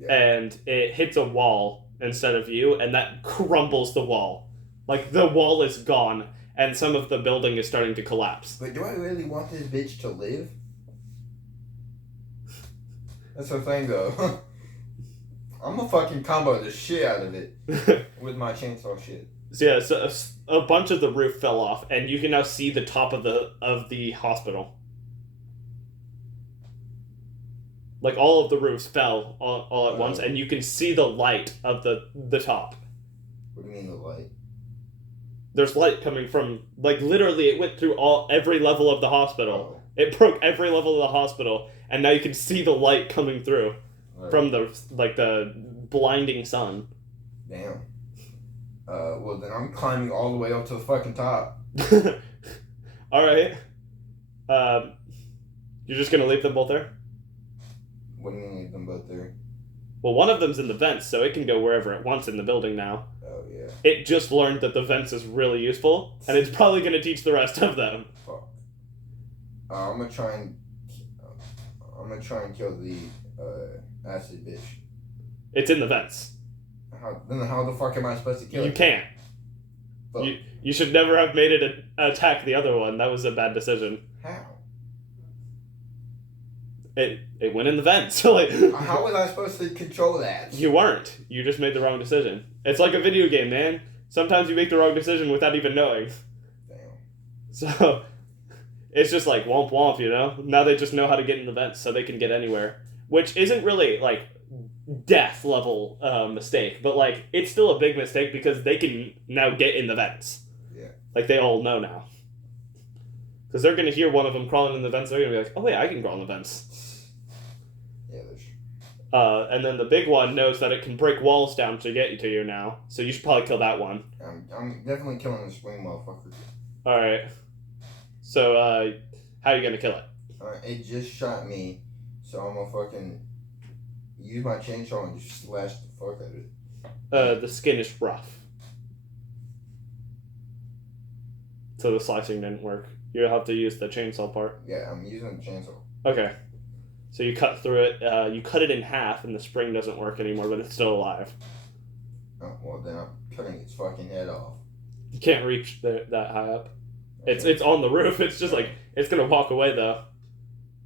Yeah. And it hits a wall instead of you, and that crumbles the wall. Like, the wall is gone, and some of the building is starting to collapse. But do I really want this bitch to live? That's the thing, though. I'm gonna fucking combo the shit out of it with my chainsaw shit. So yeah, so a bunch of the roof fell off, and you can now see the top of the hospital. Like, all of the roofs fell all at once, and you can see the light of the top. What do you mean the light? There's light coming from, like, literally it went through every level of the hospital. Oh. It broke every level of the hospital, and now you can see the light coming through from the blinding sun. Damn. Well, then I'm climbing all the way up to the fucking top. Alright. You're just gonna leave them both there? What do you mean leave them both there? Well, one of them's in the vents, so it can go wherever it wants in the building now. Oh, yeah. It just learned that the vents is really useful, and it's probably gonna teach the rest of them. Fuck. I'm gonna try and kill the acid bitch. It's in the vents. How the fuck am I supposed to kill it? You can't. Fuck. You should never have made it attack the other one. That was a bad decision. How? It went in the vents. So like, how was I supposed to control that? You weren't. You just made the wrong decision. It's like a video game, man. Sometimes you make the wrong decision without even knowing. Damn. So it's just like womp womp, you know? Now they just know how to get in the vents so they can get anywhere. Which isn't really like death level mistake, but like it's still a big mistake because they can now get in the vents. Yeah. Like they all know now. Because they're going to hear one of them crawling in the vents. They're going to be like, oh, yeah, I can crawl in the vents. Yeah, that's and then the big one knows that it can break walls down to get to you now. So you should probably kill that one. I'm definitely killing this wing motherfucker. Alright. So, how are you going to kill it? It just shot me. So I'm going to fucking use my chainsaw and just slash the fuck out of it. The skin is rough. So the slicing didn't work. You'll have to use the chainsaw part. Yeah, I'm using the chainsaw. Okay. So you cut through it. You cut it in half, and the spring doesn't work anymore, but it's still alive. Oh, well, then I'm cutting its fucking head off. You can't reach that high up. Okay. It's on the roof. It's just like, it's going to walk away, though.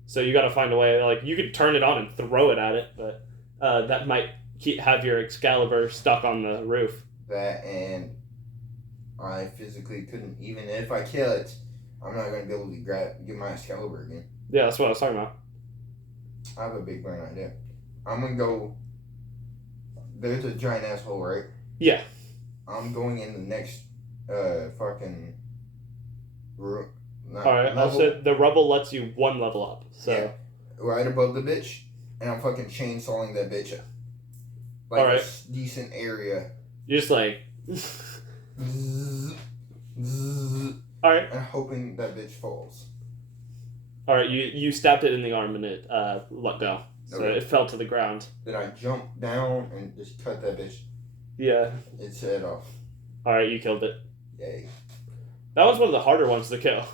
So you got to find a way. Like, you could turn it on and throw it at it, but that might have your Excalibur stuck on the roof. That, and I physically couldn't, even if I kill it, I'm not going to be able to get my Excalibur again. Yeah, that's what I was talking about. I have a big brain idea. I'm going to go... There's a giant asshole, right? Yeah. I'm going in the next fucking... Alright, I said the rubble lets you one level up. So yeah, right above the bitch, and I'm fucking chainsawing that bitch up. Like Alright. A decent area. You're just like... Alright. And hoping that bitch falls. Alright, you stabbed it in the arm and it let go. So okay. It fell to the ground. Then I jumped down and just cut that bitch. Yeah. Its head off. Alright, you killed it. Yay. That was one of the harder ones to kill.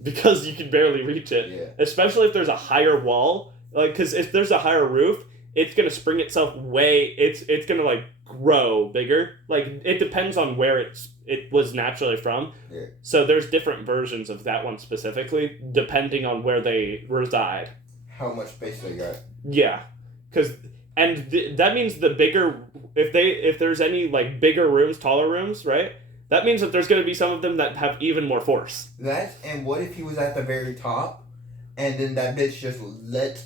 Because you can barely reach it. Yeah. Especially if there's a higher wall. Like, because if there's a higher roof, it's going to spring itself it's going to, like, grow bigger. Like, it depends on where it was naturally from. Yeah. So there's different versions of that one specifically, depending on where they reside. How much space they got. Yeah. That means the bigger... If there's any, like, bigger rooms, taller rooms, right? That means that there's going to be some of them that have even more force. And what if he was at the very top, and then that bitch just let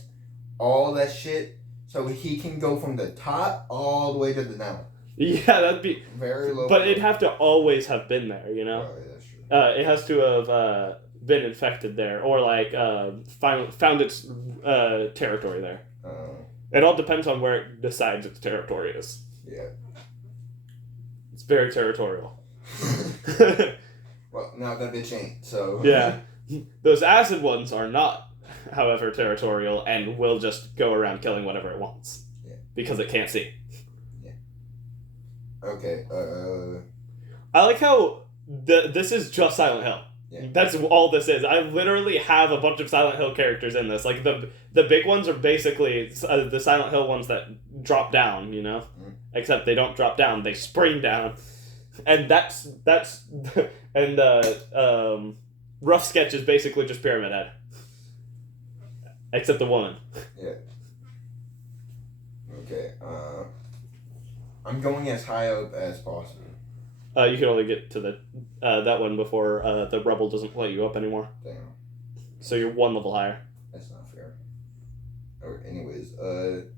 all that shit, so he can go from the top all the way to the down. Yeah, that'd be... Very low. But it'd have to always have been there, you know? Oh, yeah, that's true. It has to have been infected there, or, like, found its territory there. It all depends on where it decides its territory is. Yeah. It's very territorial. Well, now that bitch ain't, so... Yeah. Those acid ones are not, however, territorial and will just go around killing whatever it wants. Yeah. Because it can't see. Yeah. Okay, I like how this is just Silent Hill. Yeah. That's all this is. I literally have a bunch of Silent Hill characters in this. Like, the big ones are basically the Silent Hill ones that drop down, you know? Mm. Except they don't drop down, they spring down. And that's and Rough Sketch is basically just Pyramid Head. Except the woman. Yeah. Okay, I'm going as high up as possible. You can only get to the that one before the Rebel doesn't let you up anymore. Damn. So you're one level higher. That's not fair. Or anyways, that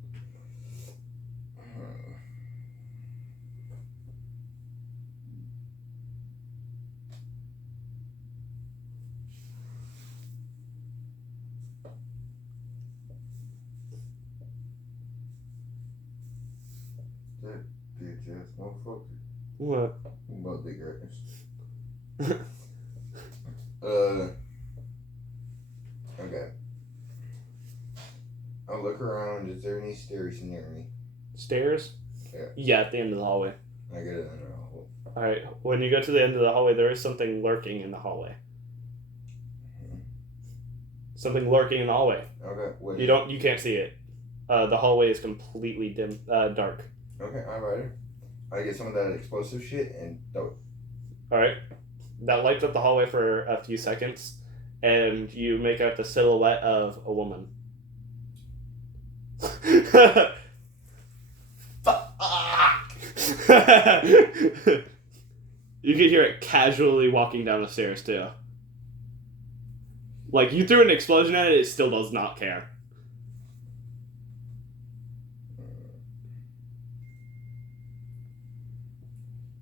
bitch ass motherfucker. What? About big records. Okay. I'll look around. Is there any stairs near me? Stairs? Yeah. Yeah, at the end of the hallway. I get it in the hole. Alright, when you go to the end of the hallway, there is something lurking in the hallway. Something lurking in the hallway. Okay. What You can't see it. The hallway is completely dim, dark. Okay, I'm ready. I get some of that explosive shit and throw it. Alright. That lights up the hallway for a few seconds, and you make out the silhouette of a woman. You can hear it casually walking down the stairs, too. Like, you threw an explosion at it, it still does not care.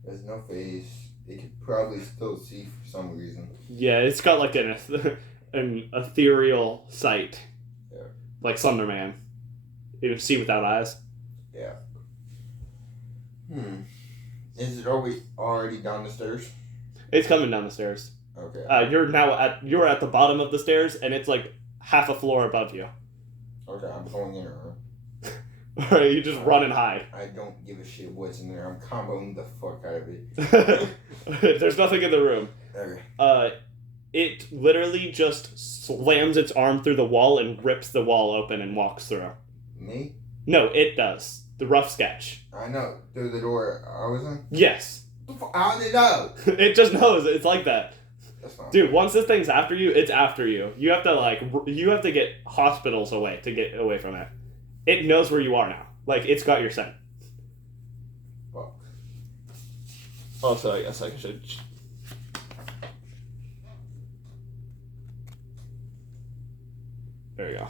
There's no face. It could probably still see for some reason. Yeah, it's got like an ethereal sight. Yeah. Like Slender Man. You can see without eyes. Yeah. Is it already down the stairs? It's coming down the stairs. Okay. You're at the bottom of the stairs, and it's like half a floor above you. Okay, I'm going in there. Alright, you just run and hide. I don't give a shit what's in there. I'm comboing the fuck out of it. There's nothing in the room. Okay. It literally just slams its arm through the wall and rips the wall open and walks through. Me? No, it does. The Rough Sketch. I know. Through the door I was in? Yes. How did it know? It just knows. It's like that. That's fine. Dude, once this thing's after you, it's after you. You have to get hospitals away to get away from it. It knows where you are now. Like, it's got your scent. Fuck. Also, I guess I should... There you go.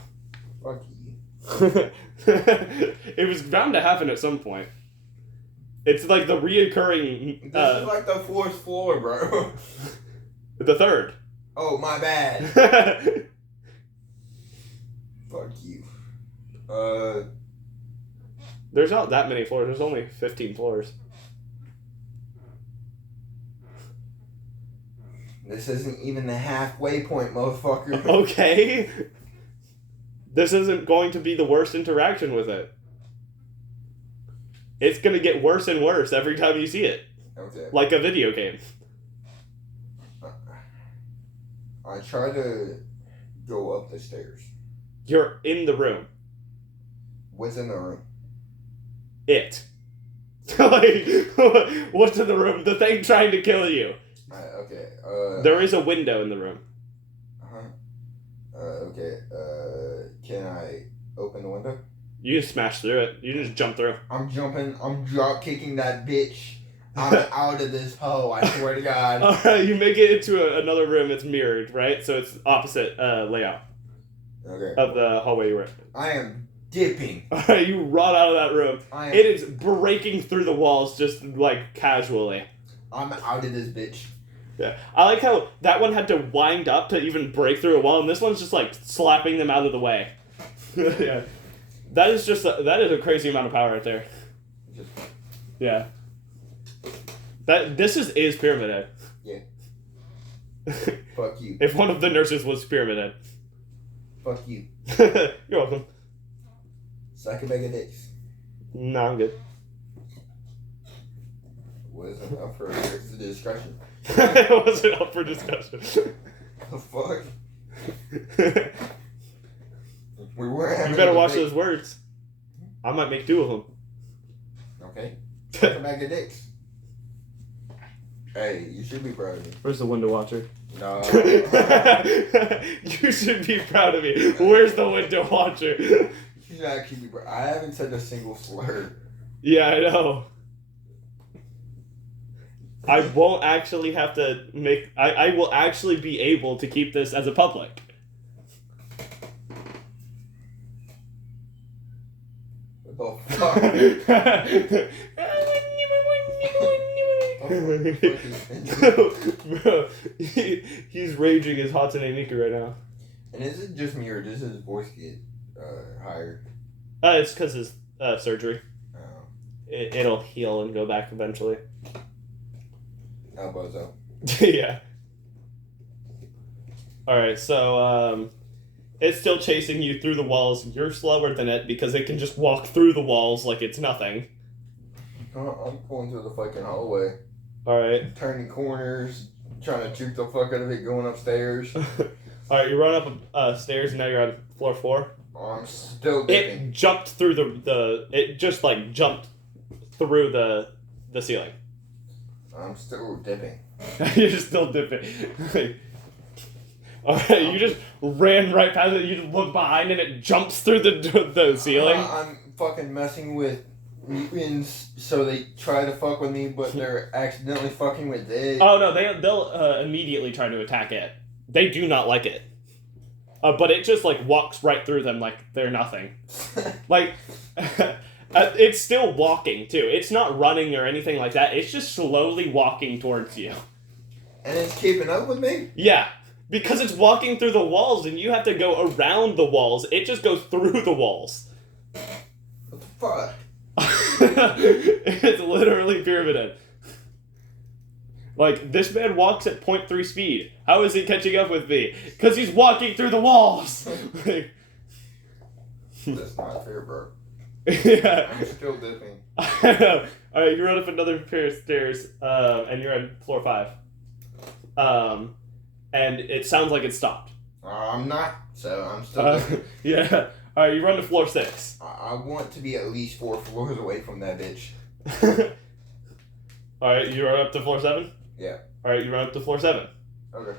Fuck you. It was bound to happen at some point. It's like the reoccurring... This is like the fourth floor, bro. The third. Oh, my bad. Fuck you. There's not that many floors. There's only 15 floors. This isn't even the halfway point, motherfucker. Okay. This isn't going to be the worst interaction with it. It's going to get worse and worse every time you see it. Okay. Like a video game. I try to go up the stairs. You're in the room. What's in the room? It. Like, what's in the room? The thing trying to kill you. Okay. There is a window in the room. Okay. Can I open the window? You just smash through it. You just jump through. I'm jumping. I'm drop kicking that bitch. I'm out of this hole. I swear to God. All right, you make it into another room. It's mirrored, right? So it's opposite layout. Okay. Of the hallway you were in. I am dipping. All right, you run out of that room. It is breaking through the walls just like casually. I'm out of this bitch. Yeah, I like how that one had to wind up to even break through a wall, and this one's just like slapping them out of the way. Yeah, that is a crazy amount of power right there. Yeah, This is Pyramid Head. Yeah. Fuck you. If one of the nurses was Pyramid Head. Fuck you. You're welcome. Suck a bag of dicks. No, I'm good. Wasn't up for discussion. It wasn't up for discussion. The fuck? We were having You better a watch debate. those words. I might make 2 of them. Okay. Suck a bag of dicks. Hey, you should be proud of me. Where's the window watcher? No. You should be proud of me. Where's the window watcher? You should actually be proud. I haven't said a single slur. Yeah, I know. I won't actually have to make... I will actually be able to keep this as a public. What the fuck? Bro, he's raging his Hatsune Miku right now. And is it just me or does his voice get higher? It's because his surgery. Oh. It'll heal and go back eventually. How about so? Yeah. Alright, so, it's still chasing you through the walls. You're slower than it because it can just walk through the walls like it's nothing. I'm going through the fucking hallway. Alright. Turning corners, trying to juke the fuck out of it, going upstairs. Alright, you run up stairs and now you're on floor 4. I'm still dipping. It jumped through it just like jumped through the ceiling. I'm still dipping. You're still dipping. Alright, you just ran right past it, you just look behind and it jumps through the ceiling. I'm fucking messing with mutants so they try to fuck with me, but they're accidentally fucking with it. Oh no, they'll immediately try to attack it. They do not like it. But it just like walks right through them like they're nothing. Like, it's still walking too. It's not running or anything like that. It's just slowly walking towards you. And it's keeping up with me? Yeah. Because it's walking through the walls and you have to go around the walls. It just goes through the walls. What the fuck? It's literally Pyramid Head. Like, this man walks at 0.3 speed. How is he catching up with me? Because he's walking through the walls! Like, that's not fair, bro. Yeah. I'm still dipping. I know. Alright, you run up another pair of stairs, and you're on floor 5. And it sounds like it stopped. I'm not, so I'm still dipping. Yeah. Alright, you run to floor 6. I want to be at least 4 floors away from that bitch. Alright, you run up to floor 7? Yeah. Alright, you run up to floor 7. Okay.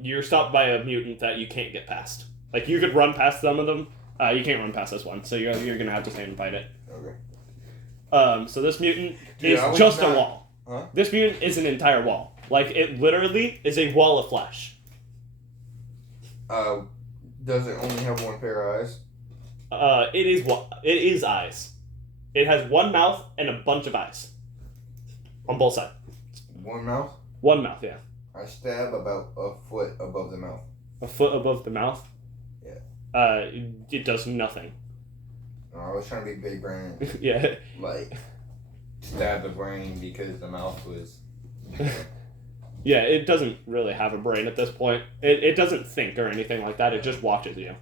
You're stopped by a mutant that you can't get past. Like, you could run past some of them. You can't run past this one, so you're gonna have to stand and fight it. Okay. So this mutant is just a wall. Huh? This mutant is an entire wall. Like, it literally is a wall of flesh. Does it only have one pair of eyes? It is eyes. It has one mouth and a bunch of eyes. On both sides. One mouth? One mouth, yeah. I stab about a foot above the mouth. A foot above the mouth? Yeah. It does nothing. I was trying to be big brain. Yeah. Like, stab the brain because the mouth was... Yeah, it doesn't really have a brain at this point. It doesn't think or anything like that. It just watches you.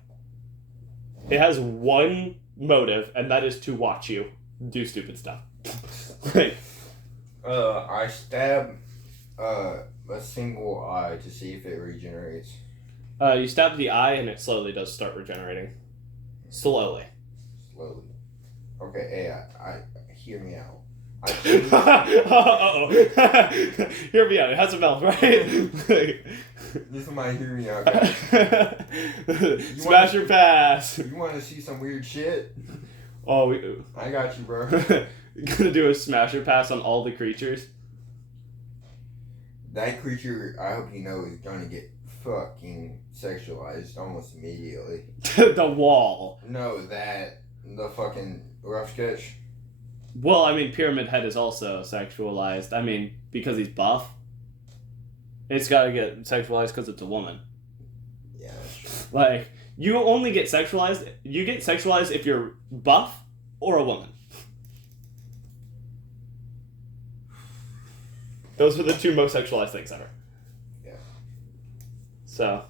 It has one motive, and that is to watch you do stupid stuff. Like, I stab a single eye to see if it regenerates. you stab the eye, and it slowly does start regenerating. Slowly. Slowly. Okay, hey, I hear me out. Uh-oh. Hear me out. It has a mouth, right? This might hear me out, guys. Smash your pass. You want to see some weird shit? Oh, I got you, bro. Gonna do a smash your pass on all the creatures. That creature, I hope you know, is gonna get fucking sexualized almost immediately. The wall. No, the fucking rough sketch. Well, I mean, Pyramid Head is also sexualized. I mean, because he's buff. It's gotta get sexualized because it's a woman. Yeah, that's true. Like, you only get sexualized... You get sexualized if you're buff or a woman. Those are the two most sexualized things ever. Yeah. So.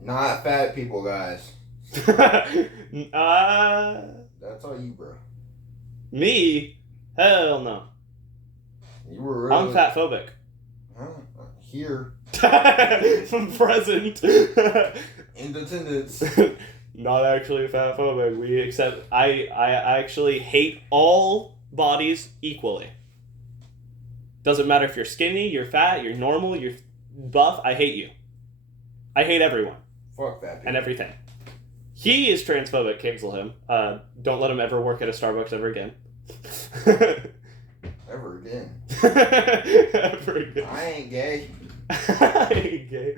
Not fat people, guys. That's all you, bro. Me? Hell no. You were really... I'm fat phobic. Huh? Here. Present. In attendance. Not actually fat phobic. I actually hate all bodies equally. Doesn't matter if you're skinny, you're fat, you're normal, you're buff. I hate you. I hate everyone. Fuck that. And everything. He is transphobic. Cancel him. Don't let him ever work at a Starbucks ever again. Ever again. Ever again. I ain't gay. I ain't gay.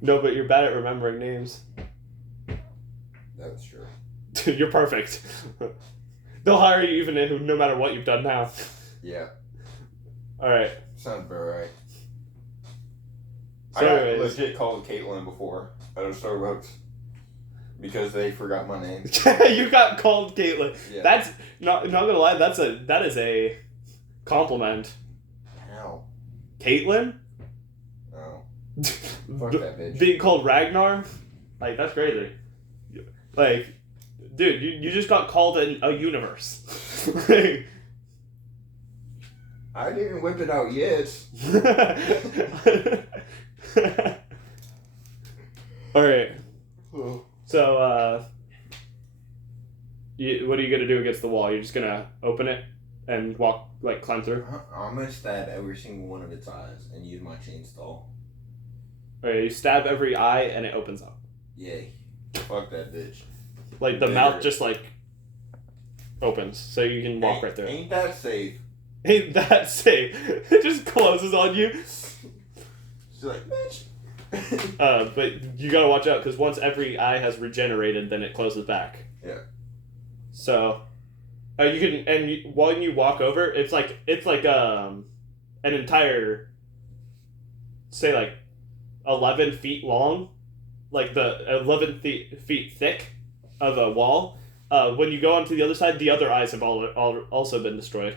No, but you're bad at remembering names. That's true. You're perfect. They'll hire you even no matter what you've done now. Yeah. Alright. Sounds about right. So I got anyways. legit called Caitlin before at a Starbucks because they forgot my name. You got called Caitlin. Yeah. That's not gonna lie, that is a compliment. How? Caitlin? No. Fuck that bitch. Being called Ragnar? Like, that's crazy. Like, dude, you just got called in a universe. I didn't whip it out yet. Alright. So, what are you gonna do against the wall? You're just gonna open it and walk, like, climb through? I'm gonna stab every single one of its eyes and use my chainsaw. Alright, you stab every eye and it opens up. Yay. Fuck that bitch. Like, the mouth just, like, opens, so you can walk right through. Ain't that safe? Ain't that safe? It just closes on you. She's like, bitch. But you gotta watch out, because once every eye has regenerated, then it closes back. Yeah. So, you can, and when you walk over, it's like an entire, say, like, 11 feet long, like the 11 feet thick of a wall. When you go onto the other side, the other eyes have also been destroyed.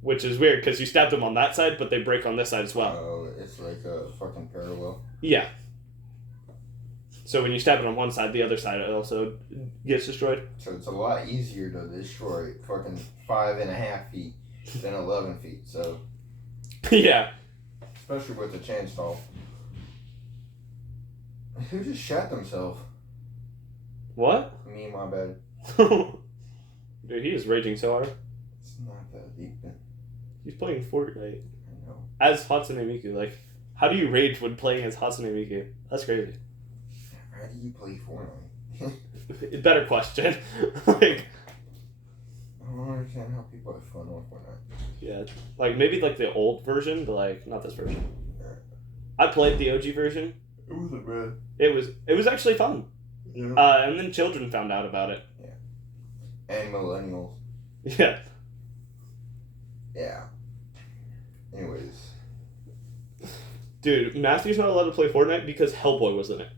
Which is weird, because you stabbed them on that side, but they break on this side as well. Oh, it's like a fucking parallel. Yeah. So when you stab it on one side, the other side also gets destroyed. So it's a lot easier to destroy fucking 5.5 feet than 11 feet, so... Yeah. Especially with the chainsaw. Who just shot themselves? What? Me, my bad. Dude, he is raging so hard. It's not that deep then. He's playing Fortnite. I know. As Hatsune Miku. Like, how do you rage when playing as Hatsune Miku? That's crazy. How do you play Fortnite? Better question. Like, I don't understand how people have fun with Fortnite. yeah. Like, maybe, like, the old version, but, like, not this version. I played the OG version. It wasn't bad. It was actually fun. Yeah. And then children found out about it. Yeah. And millennials. Yeah. Yeah. Anyways. Dude, Matthew's not allowed to play Fortnite because Hellboy was in it.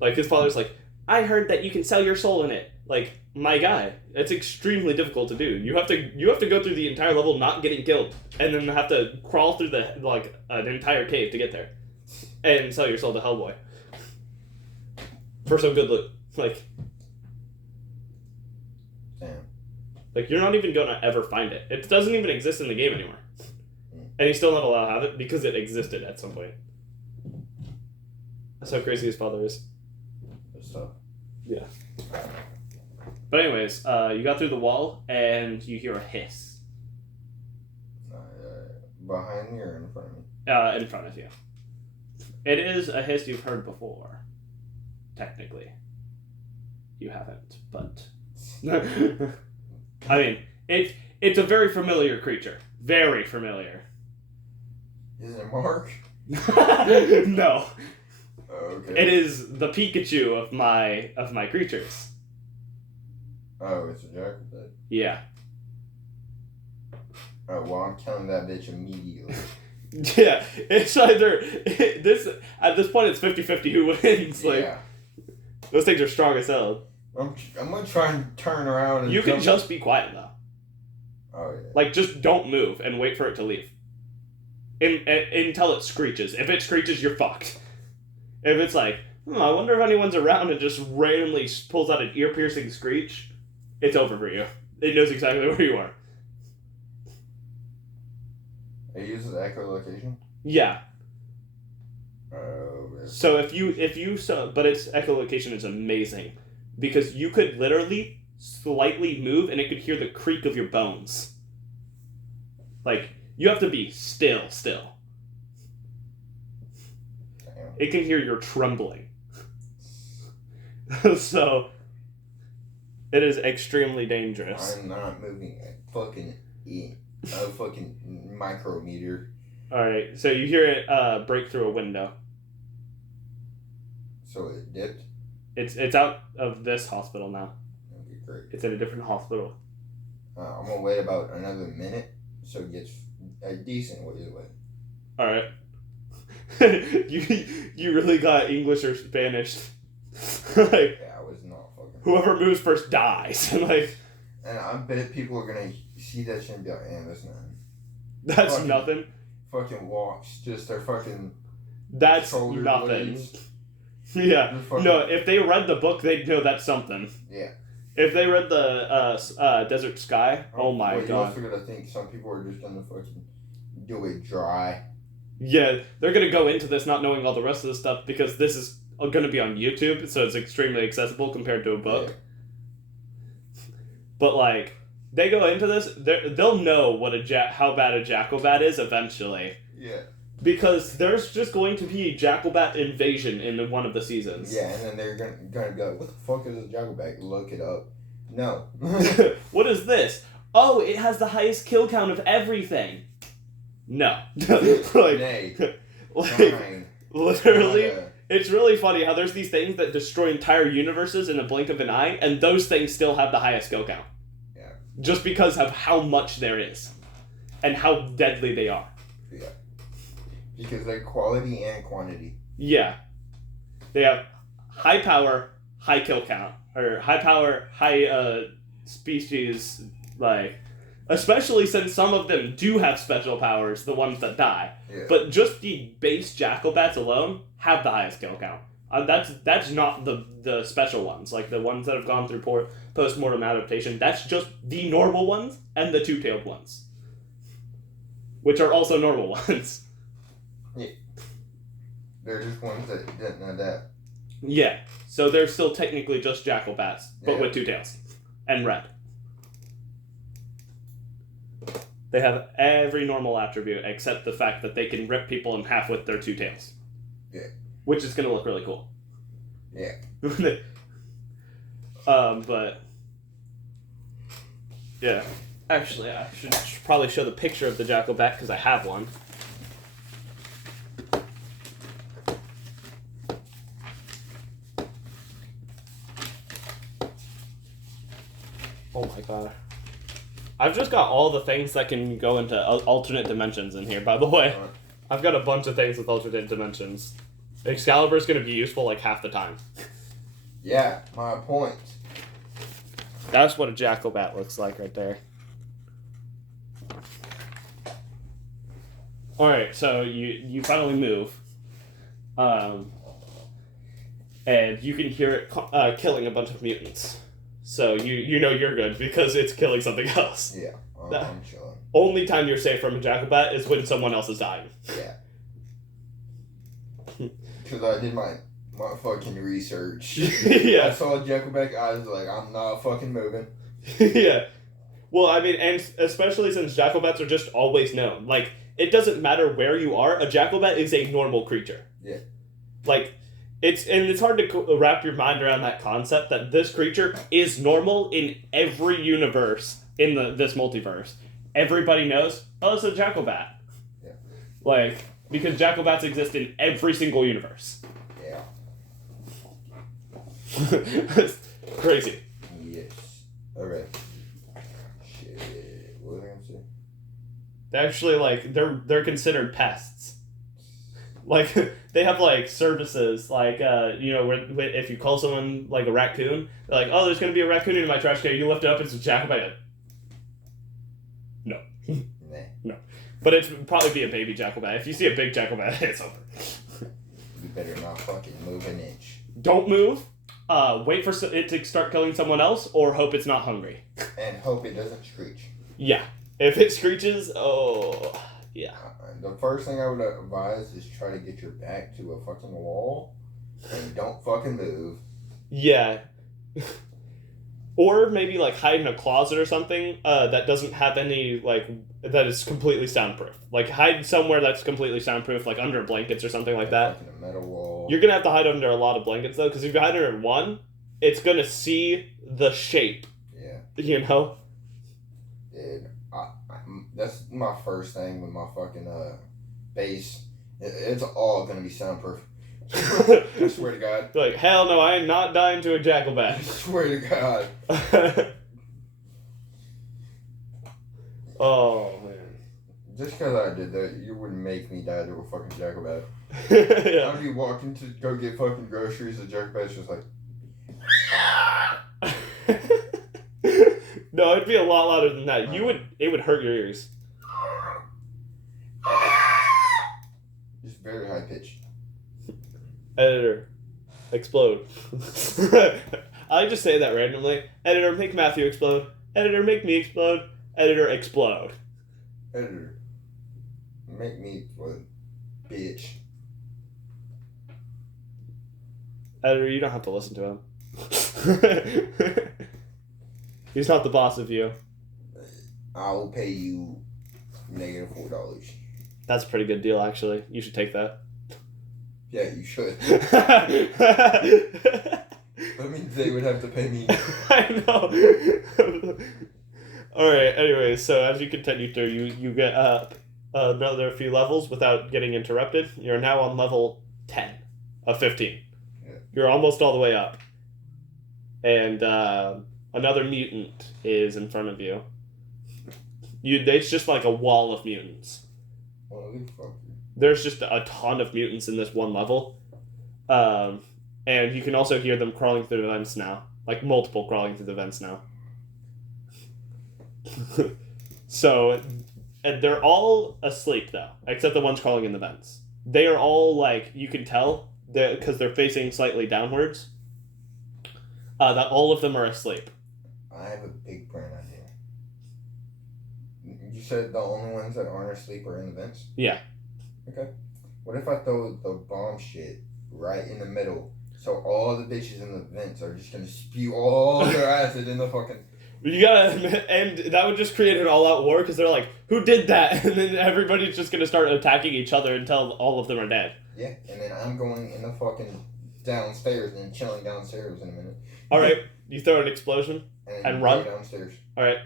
Like, his father's like, I heard that you can sell your soul in it. Like, my guy, it's extremely difficult to do. You have to go through the entire level not getting killed, and then have to crawl through an entire cave to get there, and sell your soul to Hellboy for some good loot. Like, damn. Like, you're not even gonna ever find it. It doesn't even exist in the game anymore, and he's still not allowed to have it because it existed at some point. That's how crazy his father is. That's tough. Yeah. But anyways, you got through the wall, and you hear a hiss. Behind me or in front of me? In front of you. It is a hiss you've heard before. Technically. You haven't, but... I mean, it's a very familiar creature. Very familiar. Is it Mark? No. Okay. It is the Pikachu of my creatures. Oh, it's a jackal dead. Yeah. Oh, well, I'm killing that bitch immediately. Yeah, it's either at this point it's 50-50 who wins. Like, yeah. Those things are strong as hell. I'm gonna try and turn around and you can just be quiet though. Oh yeah. Like, just don't move and wait for it to leave. Until it screeches. If it screeches, you're fucked. If it's like, I wonder if anyone's around and just randomly pulls out an ear-piercing screech, it's over for you. It knows exactly where you are. It uses echolocation? Yeah. Oh, man. So if you but its echolocation is amazing because you could literally slightly move and it could hear the creak of your bones. Like, you have to be still. Damn. It can hear your trembling. So it is extremely dangerous. I'm not moving a fucking micrometer. Alright, so you hear it break through a window. So it dipped? It's out of this hospital now. Okay, great. It's in a different hospital. I'm gonna wait about another minute so it gets a decent ways away. Alright. you really got English or Spanish. Like, Yeah, I was not fucking. whoever moves first dies. Like, and I bet people are gonna see that shit and be like, that's nothing. that's Fucking- nothing. Fucking walks, just their fucking. That's shoulder nothing. blades. Yeah. Just fucking- No, if they read the book, they'd know that's something. Yeah. If they read the Desert Sky, oh my Well, god. You also gotta think some people are just gonna fucking do it dry. Yeah, they're gonna go into this not knowing all the rest of the stuff because this is gonna be on YouTube, so it's extremely accessible compared to a book. Yeah. But like, they go into this, they'll know what how bad a Jackal-Bat is eventually. Yeah. Because there's just going to be a Jackal-Bat invasion in one of the seasons. Yeah, and then they're gonna be like, what the fuck is a Jackal-Bat? Look it up. No. What is this? Oh, it has the highest kill count of everything. No. Like, Nay. like Fine. literally, Not it's really funny how there's these things that destroy entire universes in a blink of an eye, and those things still have the highest kill count. Yeah. Just because of how much there is. And how deadly they are. Yeah. Because they're quality and quantity. Yeah. They have high power, high kill count. Or high power, high species, like... Especially since some of them do have special powers, the ones that die. Yeah. But just the base Jackal-Bats alone have the highest kill count. That's not the special ones, like the ones that have gone through post-mortem adaptation. That's just the normal ones and the two-tailed ones. Which are also normal ones. Yeah. They're just ones that didn't adapt. Yeah, so they're still technically just Jackal-Bats, but Yeah. with two tails. And red. They have every normal attribute except the fact that they can rip people in half with their two tails. Yeah. Which is going to look really cool. Yeah. But... Yeah. Actually, I should probably show the picture of the Jackal-Bat because I have one. Oh my god. I've just got all the things that can go into alternate dimensions in here, by the way. I've got a bunch of things with alternate dimensions. Excalibur's going to be useful like half the time. Yeah, my point. That's what a Jackal-Bat looks like right there. Alright, so you finally move. And you can hear it killing a bunch of mutants. So you know you're good because it's killing something else. Yeah, I'm chilling. Only time you're safe from a Jackal-Bat is when someone else is dying. Yeah. Because I did my fucking research. Yeah. I saw a Jackal-Bat, I was like, I'm not fucking moving. Yeah. Well, I mean, and especially since Jackal-Bats are just always known. Like, it doesn't matter where you are, a Jackal-Bat is a normal creature. Yeah. Like, it's hard to wrap your mind around that concept that this creature is normal in every universe in this multiverse. Everybody knows, oh, it's a Jackal-Bat. Yeah. Like, because Jackal-Bats exist in every single universe. Yeah. It's crazy. Yes. Alright. Shit. What was I gonna say? They actually, like, they're considered pests. Like, they have, like, services, like, you know, where if you call someone, like, a raccoon, they're like, oh, there's gonna be a raccoon in my trash can, you lift it up, it's a Jackal-Bat. But it'd probably be a baby jackal bat. If you see a big jackal bat, it's over. You better not fucking move an inch. Don't move. Wait for it to start killing someone else, or hope it's not hungry. And hope it doesn't screech. Yeah. If it screeches, oh, yeah. The first thing I would advise is try to get your back to a fucking wall and don't fucking move. Yeah. Or maybe, like, hide in a closet or something that doesn't have any, like, that is completely soundproof. Like, hide somewhere that's completely soundproof, like under blankets or something like that. Fucking a metal wall. You're going to have to hide under a lot of blankets, though, because if you hide under one, it's going to see the shape. Yeah. You know? Dude, that's my first thing with my fucking base. It's all going to be soundproof. I swear to God. Like, hell no, I am not dying to a jackal bat. I swear to God. Oh, man. Just because I did that, you wouldn't make me die to a fucking jackal bat. Yeah. I'd be walking to go get fucking groceries, the jackal bat's just like... No, it'd be a lot louder than that. It would hurt your ears. Just very high pitched. Editor, explode. I just say that randomly. Editor, make Matthew explode. Editor, make me explode. Editor, explode. Editor, make me explode. Bitch. Editor, you don't have to listen to him. He's not the boss of you. I'll pay you -$4. That's a pretty good deal, actually. You should take that. Yeah, you should. That means they would have to pay me. I know. Alright, anyways, so as you continue through, you get up another few levels without getting interrupted. You're now on level 10 of 15. Yeah. You're almost all the way up. And another mutant is in front of you. It's just like a wall of mutants. Holy fuck. There's just a ton of mutants in this one level. And you can also hear them crawling through the vents now. Like, multiple crawling through the vents now. So, and they're all asleep, though. Except the ones crawling in the vents. They are all, like, you can tell, because they're facing slightly downwards, that all of them are asleep. I have a big brain idea. You said the only ones that aren't asleep are in the vents? Yeah. Okay. What if I throw the bomb shit right in the middle, so all the bitches in the vents are just gonna spew all their acid in the fucking... You gotta, and that would just create an all-out war, because they're like, who did that? And then everybody's just gonna start attacking each other until all of them are dead. Yeah, and then I'm going in the fucking downstairs and chilling downstairs in a minute. Alright, you throw an explosion and run. Go downstairs. Alright.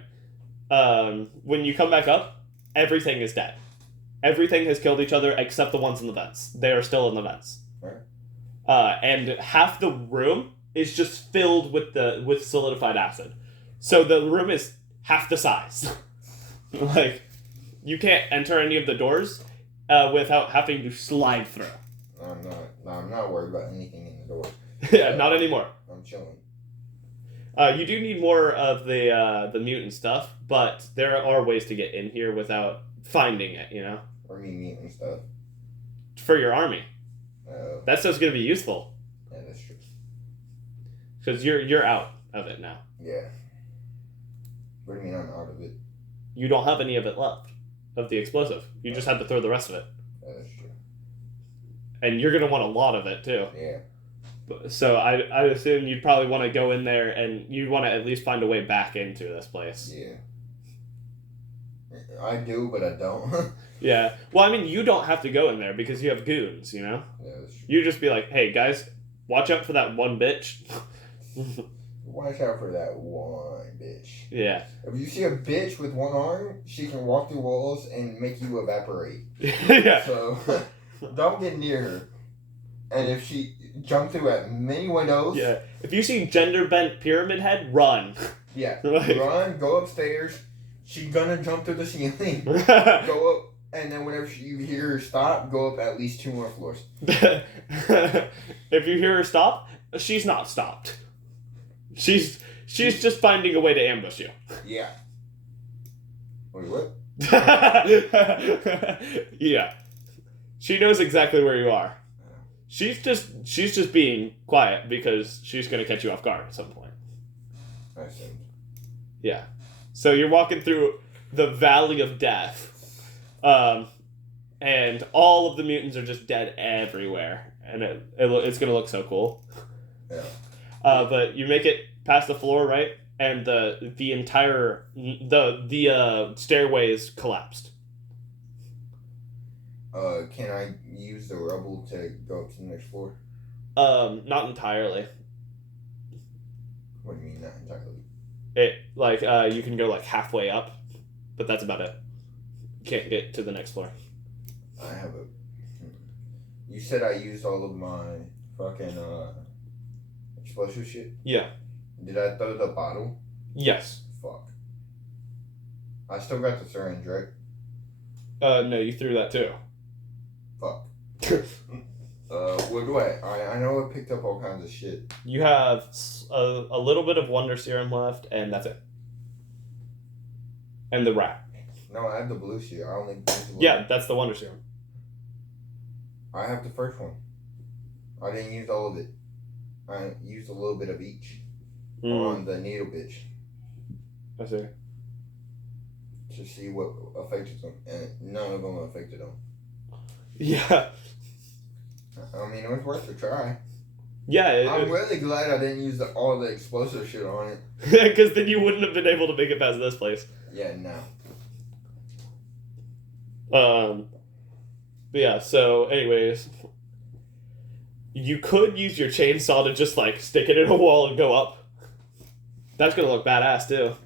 When you come back up, everything is dead. Everything has killed each other except the ones in the vents. They are still in the vents. Right. And half the room is just filled with solidified acid. So the room is half the size. Like, you can't enter any of the doors without having to slide through. I'm not worried about anything in the door. Yeah, not anymore. I'm chilling. You do need more of the mutant stuff, but there are ways to get in here without finding it, you know? Or me mutant stuff. For your army. Oh. That stuff's gonna be useful. Yeah, that's true. Because you're out of it now. Yeah. What do you mean I'm out of it? You don't have any of it left. Of the explosive. You just had to throw the rest of it. Yeah, that's true. And you're gonna want a lot of it, too. Yeah. So I'd assume you'd probably want to go in there and you'd want to at least find a way back into this place. Yeah. I do, but I don't. Yeah. Well, I mean, you don't have to go in there because you have goons, you know? Yeah, that's true. You just be like, hey, guys, watch out for that one bitch. Watch out for that one bitch. Yeah. If you see a bitch with one arm, she can walk through walls and make you evaporate. Yeah. So, don't get near her. And if she jump through at many windows... Yeah. If you see gender-bent pyramid head, run. Yeah. Like, run, go upstairs. She's gonna jump through the ceiling. Go up, and then whenever you hear her stop, go up at least 2 more floors. If you hear her stop, she's not stopped. She's just finding a way to ambush you. Yeah. Wait, what? Yeah. She knows exactly where you are. She's just being quiet because she's gonna catch you off guard at some point. I assumed. Yeah. So you're walking through the Valley of Death. And all of the mutants are just dead everywhere. And it's gonna look so cool. Yeah. But you make it past the floor, right? And the entire the stairway is collapsed. Can I use the rubble to go up to the next floor? Not entirely. What do you mean, not entirely? You can go like halfway up, but that's about it. Can't get to the next floor. I have a. You said I used all of my fucking explosive shit. Yeah. Did I throw the bottle? Yes. Fuck. I still got the syringe, right? No, you threw that too. Fuck. What do I know I picked up all kinds of shit. You have a little bit of Wonder Serum left, and that's it. And the rat. No, I have the blue shit. I only used the blue. Yeah, that's the Wonder Serum. I have the first one. I didn't use all of it. I used a little bit of each on the needle bitch. I see. To see what affected them, and none of them affected them. Yeah. I mean, it was worth a try. Yeah. I'm really glad I didn't use all the explosive shit on it. Because then you wouldn't have been able to make it past this place. Yeah, no. But yeah, so anyways, you could use your chainsaw to just like stick it in a wall and go up. That's gonna look badass too.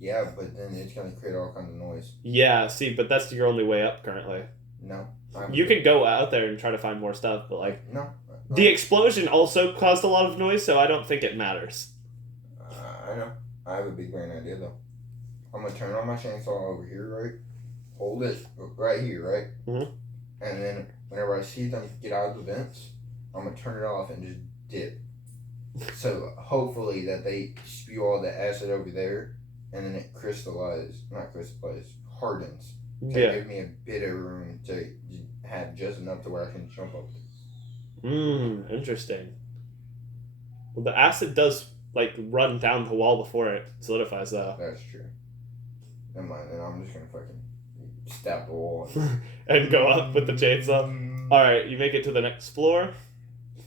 Yeah, but then it's gonna create all kinds of noise. Yeah, see, but that's your only way up currently. No. You could go out there and try to find more stuff, but like no. The explosion also caused a lot of noise, so I don't think it matters. I know. I have a big brain idea though. I'm gonna turn on my chainsaw over here, right? Hold it right here, right? Mm-hmm. And then whenever I see them get out of the vents, I'm gonna turn it off and just dip. So hopefully that they spew all the acid over there, and then it hardens. To give me a bit of room to have just enough to where I can jump up. Interesting. Well, the acid does like run down the wall before it solidifies, though. That's true. Never mind. Then I'm just gonna fucking stab the wall and go up with the chainsaw. All right, you make it to the next floor.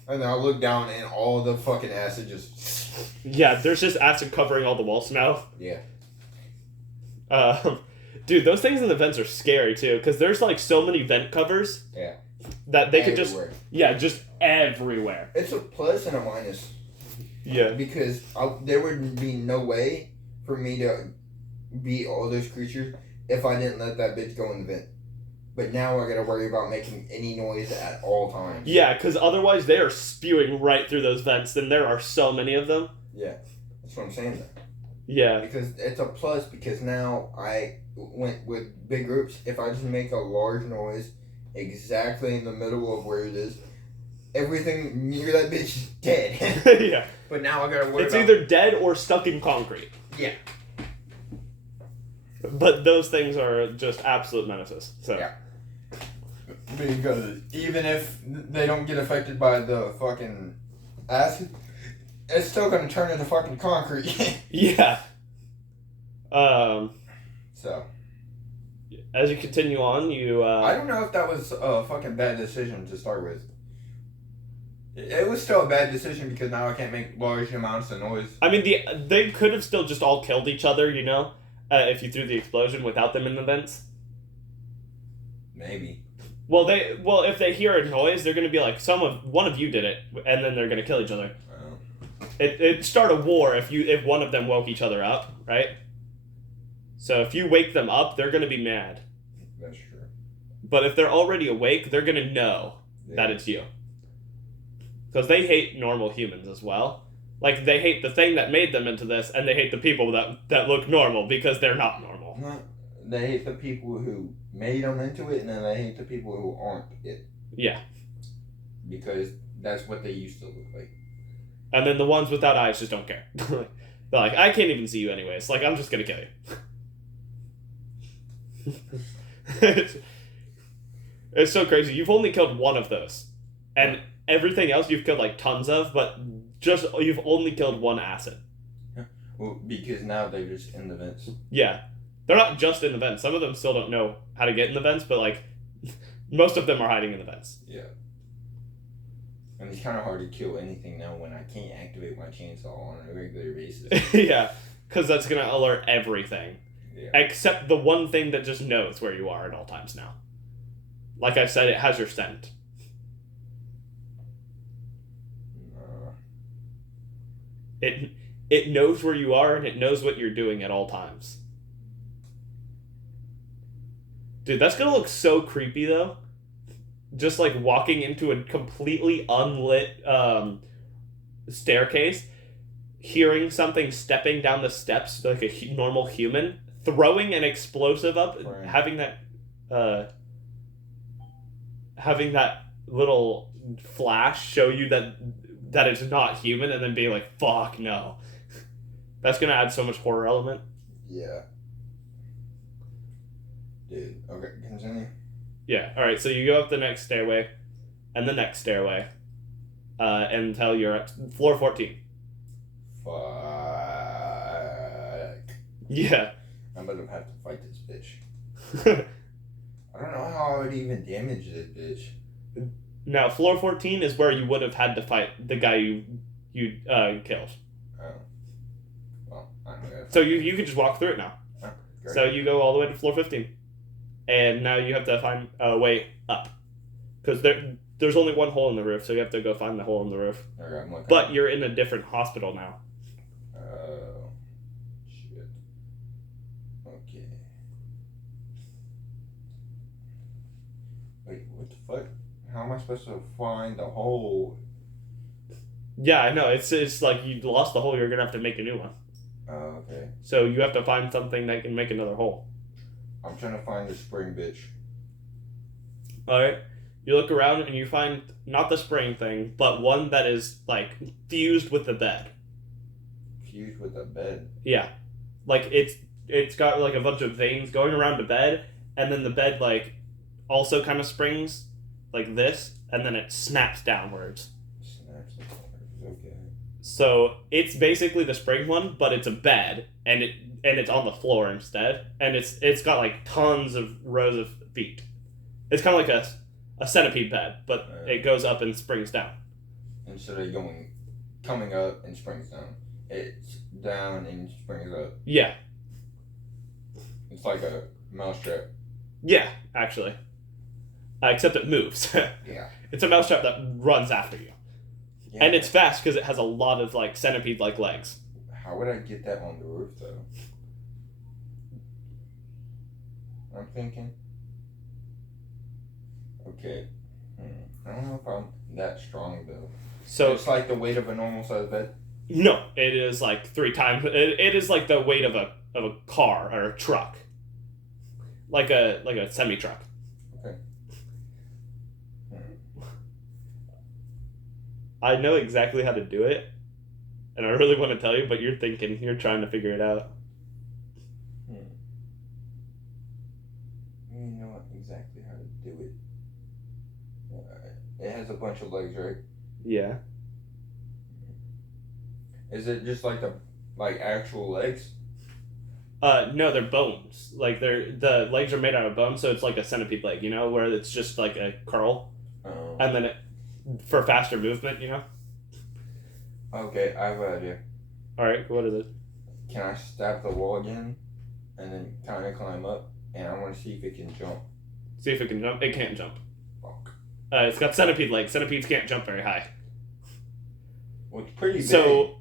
And then I look down and all the fucking acid just. Yeah, there's just acid covering all the walls now. Yeah. Dude, those things in the vents are scary too, because there's like so many vent covers. Yeah. That they could just. Yeah, just everywhere. It's a plus and a minus. Yeah. Because there would be no way for me to beat all those creatures if I didn't let that bitch go in the vent. But now I gotta worry about making any noise at all times. Yeah, because otherwise they are spewing right through those vents, and there are so many of them. Yeah, that's what I'm saying though. Yeah. Because it's a plus because now I went with big groups. If I just make a large noise exactly in the middle of where it is, everything near that bitch is dead. Yeah. But now I gotta worry It's either dead or stuck in concrete. Yeah. But those things are just absolute menaces. So. Yeah. Because even if they don't get affected by the fucking acid, it's still gonna turn into fucking concrete. Yeah. So. As you continue on, you. I don't know if that was a fucking bad decision to start with. It was still a bad decision because now I can't make large amounts of noise. I mean, they could have still just all killed each other, you know, if you threw the explosion without them in the vents. Maybe. Well, if they hear a noise, they're gonna be like, one of you did it, and then they're gonna kill each other. Oh. It'd start a war if one of them woke each other up, right? So if you wake them up, they're gonna be mad. That's true. But if they're already awake, they're gonna know that it's you. Because they hate normal humans as well. Like, they hate the thing that made them into this, and they hate the people that look normal because they're not normal. No, they hate the people who made them into it, and then they hate the people who aren't it. Yeah. Because that's what they used to look like. And then the ones without eyes just don't care. They're like, I can't even see you anyways. Like, I'm just gonna kill you. It's so crazy. You've only killed one of those, and everything else you've killed like tons of, but just you've only killed one acid. Well, because now they're just in the vents. Yeah, they're not just in the vents. Some of them still don't know how to get in the vents, but like most of them are hiding in the vents. Yeah. And it's kind of hard to kill anything now when I can't activate my chainsaw on a regular basis. Yeah, because that's gonna alert everything. Yeah. Except the one thing that just knows where you are at all times now. Like I said, it has your scent. It knows where you are and it knows what you're doing at all times. Dude, that's gonna look so creepy though. Just like walking into a completely unlit staircase, hearing something stepping down the steps like a normal human, throwing an explosive up, right. having that little flash show you that it's not human, and then being like, fuck no. That's gonna add so much horror element. Yeah. Dude, okay, continue. Yeah, alright, so you go up the next stairway, and the next stairway, until you're at floor 14. Fuck. Yeah. I'm gonna have to fight this bitch. I don't know how I would even damage this bitch. Now, floor 14 is where you would have had to fight the guy you killed. Oh. Well, I'm gonna... So you can just walk through it now. Oh, great. So you go all the way to floor 15. And now you have to find a way up. Because there's only one hole in the roof, so you have to go find the hole in the roof. Okay, but you're in a different hospital now. Oh. Shit. Okay. Wait, what the fuck? How am I supposed to find the hole? Yeah, I know. It's like you lost the hole, you're going to have to make a new one. Oh, okay. So you have to find something that can make another hole. I'm trying to find the spring bitch. Alright. You look around and you find not the spring thing, but one that is like fused with the bed. Fused with the bed? Yeah. Like it's got like a bunch of veins going around the bed, and then the bed like also kind of springs like this, and then it snaps downwards. Snaps downwards, okay. So it's basically the spring one, but it's a bed, and it's on the floor instead, and it's got like tons of rows of feet. It's kind of like a centipede bed, but it goes up and springs down. Instead of coming up and springs down, it's down and springs up. Yeah. It's like a mousetrap. Yeah, actually. Except it moves. Yeah. It's a mousetrap that runs after you. Yeah. And it's fast because it has a lot of like centipede-like legs. How would I get that on the roof though? I'm thinking. Okay. I don't know if I'm that strong though. So it's like the weight of a normal sized bed? No, it is like 3 times. It is like the weight of a car or a truck, like a semi truck. Okay. I know exactly how to do it, and I really want to tell you, but you're trying to figure it out. You know exactly how to do it. It has a bunch of legs, right? Yeah. Is it just like actual legs? No, they're bones. Like the legs are made out of bone, so it's like a centipede leg, you know, where it's just like a curl, and then for faster movement, you know. Okay, I have an idea. All right, what is it? Can I stab the wall again, and then kind of climb up, and I want to see if it can jump. See if it can jump. It can't jump. Fuck. It's got centipede legs. Centipedes can't jump very high. Well, it's pretty big. So,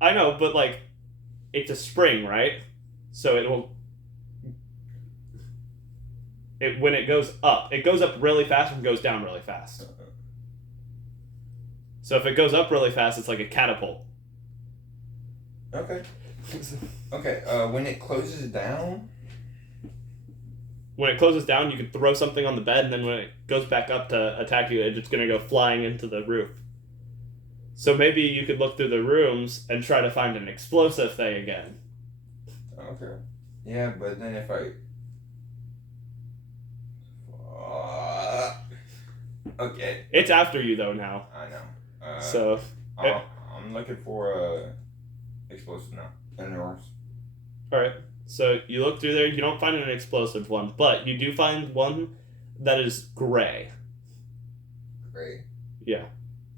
I know, but like, it's a spring, right? So when it goes up really fast and goes down really fast. So if it goes up really fast, it's like a catapult. Okay. Okay. When it closes down. When it closes down, you can throw something on the bed, and then when it goes back up to attack you, it's just gonna go flying into the roof. So maybe you could look through the rooms and try to find an explosive thing again. Okay. Yeah, but then if I Okay. It's after you though now. I know. So I'm looking for explosive now. And yours. all right. So you look through there. You don't find an explosive one, but you do find one that is gray. Gray. Yeah.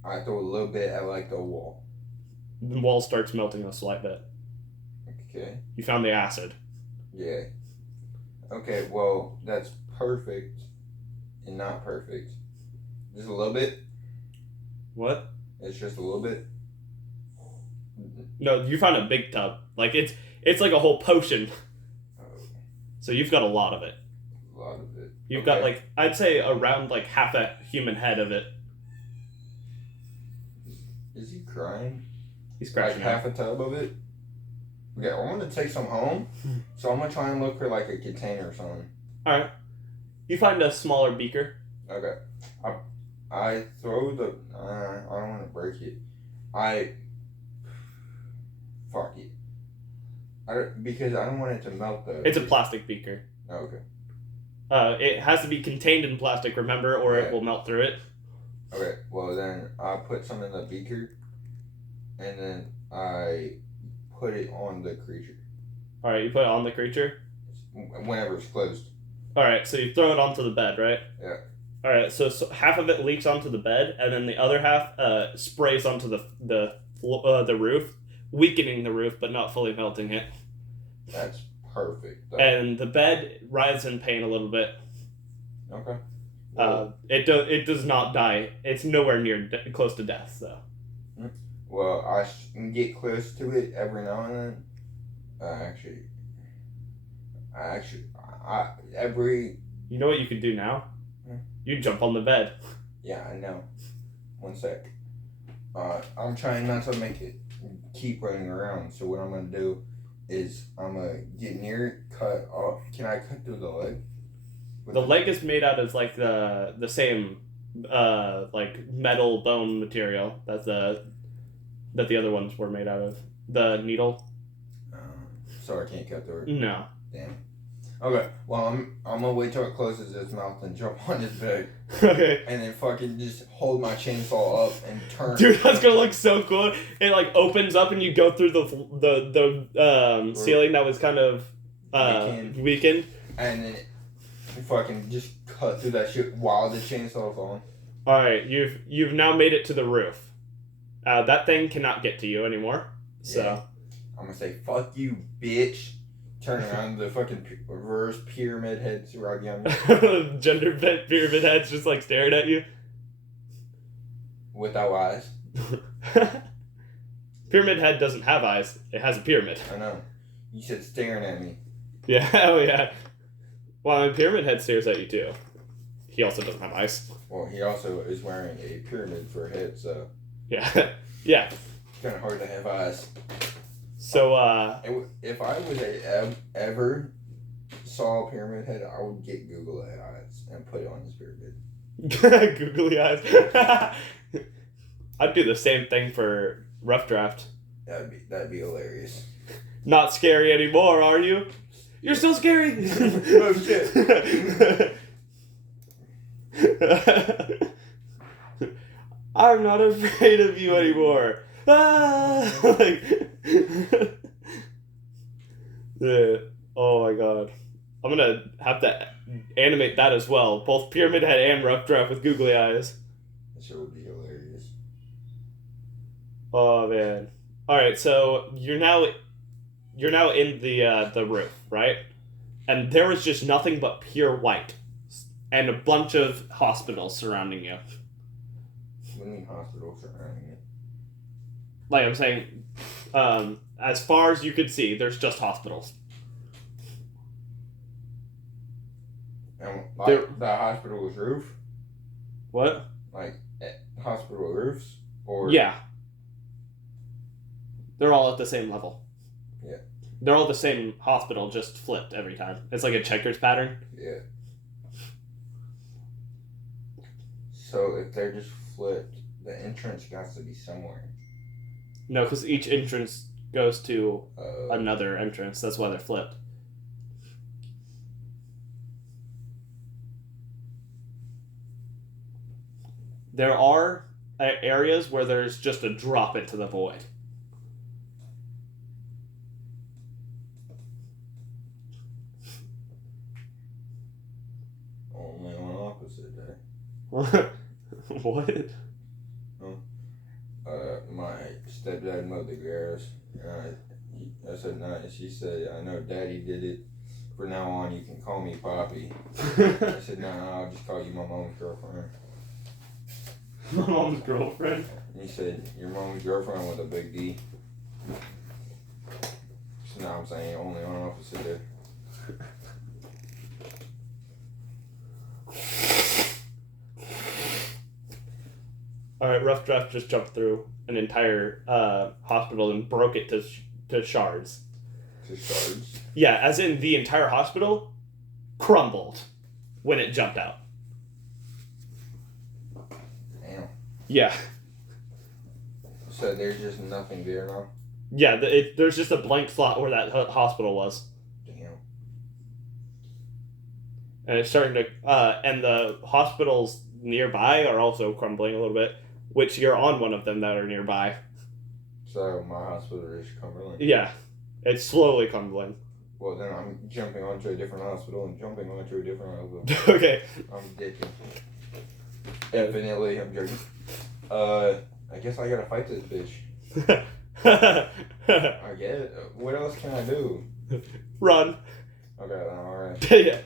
I throw a little bit at like the wall. The wall starts melting a slight bit. Okay. You found the acid. Yeah. Okay, well, that's perfect and not perfect. Just a little bit. What? It's just a little bit. No, you found a big tub. Like it's like a whole potion. Oh, So you've got a lot of it. a lot of it. You've got like I'd say around like half a human head of it. Is he crying? He's Like crashing. half a tub of it? Okay, I want to take some home. So I'm going to try and look for like a container or something. Alright. You find a smaller beaker. Okay. I throw the... I don't want to break it. Fuck it. Because I don't want it to melt the... It's a plastic beaker. Okay. It has to be contained in plastic, remember, or it will melt through it. Okay, well then I put some in the beaker, and then I put it on the creature. Alright, you put it on the creature? Whenever it's closed. Alright, so you throw it onto the bed, right? Yeah. Alright, so half of it leaks onto the bed, and then the other half sprays onto the roof, weakening the roof, but not fully melting it. That's perfect. And the bed writhes in pain a little bit. Okay. It does not die. It's nowhere near close to death, though. Well, I can get close to it every now and then. Every... You know what you could do now? You jump on the bed. Yeah, I know. One sec. I'm trying not to make it keep running around. So what I'm gonna do is I'm gonna get near it, cut off. Can I cut through the leg? The leg is made out of like the same like metal bone material that the other ones were made out of. The needle. So I can't cut through it. No. Damn. Okay. Well, I'm gonna wait till it closes its mouth and jump on his bed. Okay. And then fucking just hold my chainsaw up and turn. Dude, that's gonna look so cool. It like opens up and you go through the ceiling that was kind of weakened. And then fucking just cut through that shit while the chainsaw's on. All right, you've now made it to the roof. That thing cannot get to you anymore. So yeah. I'm gonna say fuck you, bitch. Turn around, the fucking reverse pyramid heads right behind me. Gender bent pyramid heads just like staring at you. Without eyes. Pyramid head doesn't have eyes. It has a pyramid. I know. You said staring at me. Yeah, oh yeah. Well, I mean, pyramid head stares at you too. He also doesn't have eyes. Well, he also is wearing a pyramid for a head, so... Yeah. Yeah. It's kind of hard to have eyes. So, if I was ever saw a pyramid head, I would get Google eyes and put it on his pyramid. Googly eyes. I'd do the same thing for Rough Draft. That'd be hilarious. Not scary anymore, are you? You're still scary. Oh shit. I'm not afraid of you anymore. Ah! Like, yeah. Oh my god. I'm gonna have to animate that as well. Both Pyramid Head and Rough Draft with googly eyes. That sure would be hilarious. Oh man. Alright, so you're now in the roof, right? And there is just nothing but pure white. And a bunch of hospitals surrounding you. What do you mean hospitals surrounding it? Like I'm saying, as far as you could see, there's just hospitals. And like the hospital's roof? What? Like hospital roofs? Or Yeah. They're all at the same level. Yeah. They're all the same hospital, just flipped every time. It's like a checkers pattern. Yeah. So if they're just flipped, the entrance got to be somewhere. No, because each entrance goes to another entrance. That's why they're flipped. there are areas where there's just a drop into the void. Only on opposite day. What? My stepdad mowed the grass. I said, no. She said, I know Daddy did it. For now on, you can call me Poppy. I said, no, I'll just call you my mom's girlfriend. My mom's girlfriend? And he said, your mom's girlfriend with a big D. So now I'm saying only on opposite day. Alright, Rough Draft just jumped through an entire hospital and broke it to shards. To shards? Yeah, as in the entire hospital crumbled when it jumped out. Damn. Yeah. So there's just nothing there now? Yeah, there's just a blank slot where that hospital was. Damn. And it's starting to... and the hospitals nearby are also crumbling a little bit, which you're on one of them that are nearby. So my hospital is crumbling? Yeah. It's slowly crumbling. Well, then I'm jumping onto a different hospital and jumping onto a different hospital. Okay. I'm dipping. Definitely, I'm joking. I guess I gotta fight this bitch. I get it. What else can I do? Run. Okay, then, alright. Yeah.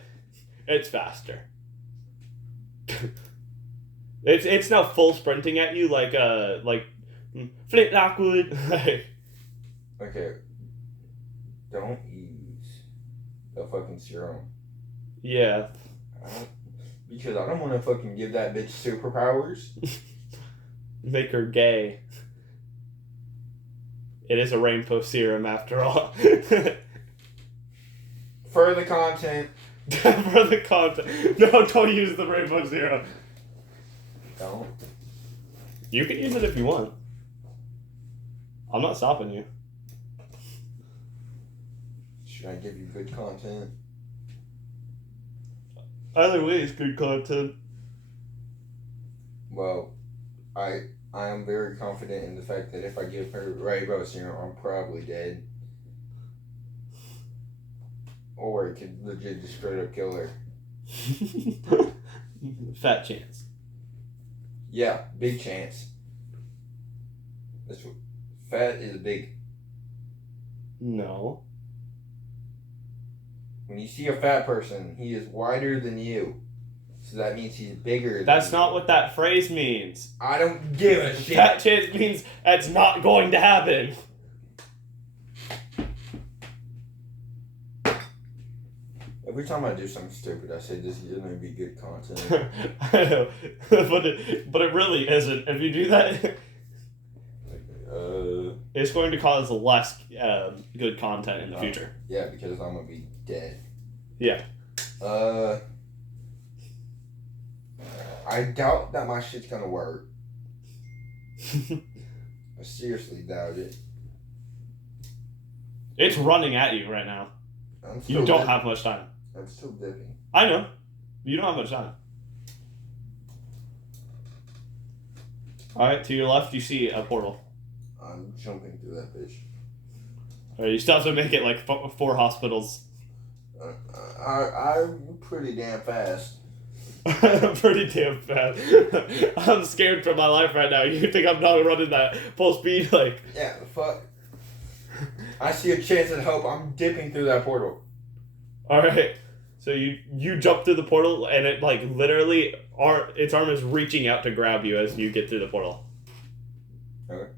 It's faster. It's now full sprinting at you like Flint Lockwood. Okay. Don't use the fucking serum. Yeah. Because I don't want to fucking give that bitch superpowers. Make her gay. It is a rainbow serum after all. For the content. For the content. No, don't use the rainbow serum. Don't. You can use it if you want. I'm not stopping you. Should I give you good content? Either way, it's good content. Well, I am very confident in the fact that if I give her rainbow serum, I'm probably dead. Or it could legit just straight up kill her. Fat chance. Yeah, big chance. Fat is big. No. When you see a fat person, he is wider than you. So that means he's bigger than That's you. not what that phrase means. I don't give a shit. Fat chance means that's not going to happen. Every time I do something stupid, I say this is going to be good content. I know. but it really isn't. If you do that, it's going to cause less good content in the future. Yeah, because I'm going to be dead. Yeah. I doubt that my shit's going to work. I seriously doubt it. It's running at you right now. You don't have much time. I'm still dipping. I know. You don't have much time. Alright, to your left you see a portal. I'm jumping through that bitch. Alright, you still have to make it like 4 hospitals. I'm pretty damn fast. Pretty damn fast. I'm scared for my life right now. You think I'm not running that full speed? Like, yeah, fuck. I see a chance at hope. I'm dipping through that portal. Alright. So you jump through the portal and it like literally its arm is reaching out to grab you as you get through the portal. Okay.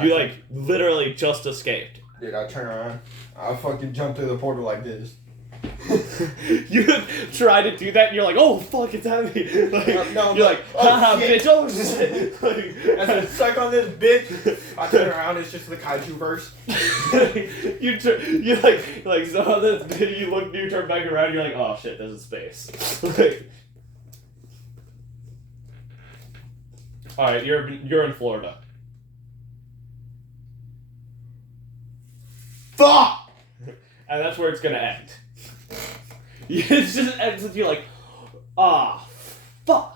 You like literally just escaped. Dude, I turn around. I fucking jump through the portal like this. You try to do that and you're like, oh fuck, it's at me. Like, no, you're like, haha, bitch, oh shit. Like, as I suck on this bitch, I turn around, it's just the kaiju verse. you like so this video, you look, you turn back around, you're like, oh shit, this is space. Like, alright, you're in Florida. Fuck! And that's where it's gonna end. It just ends with you like, ah, fuck.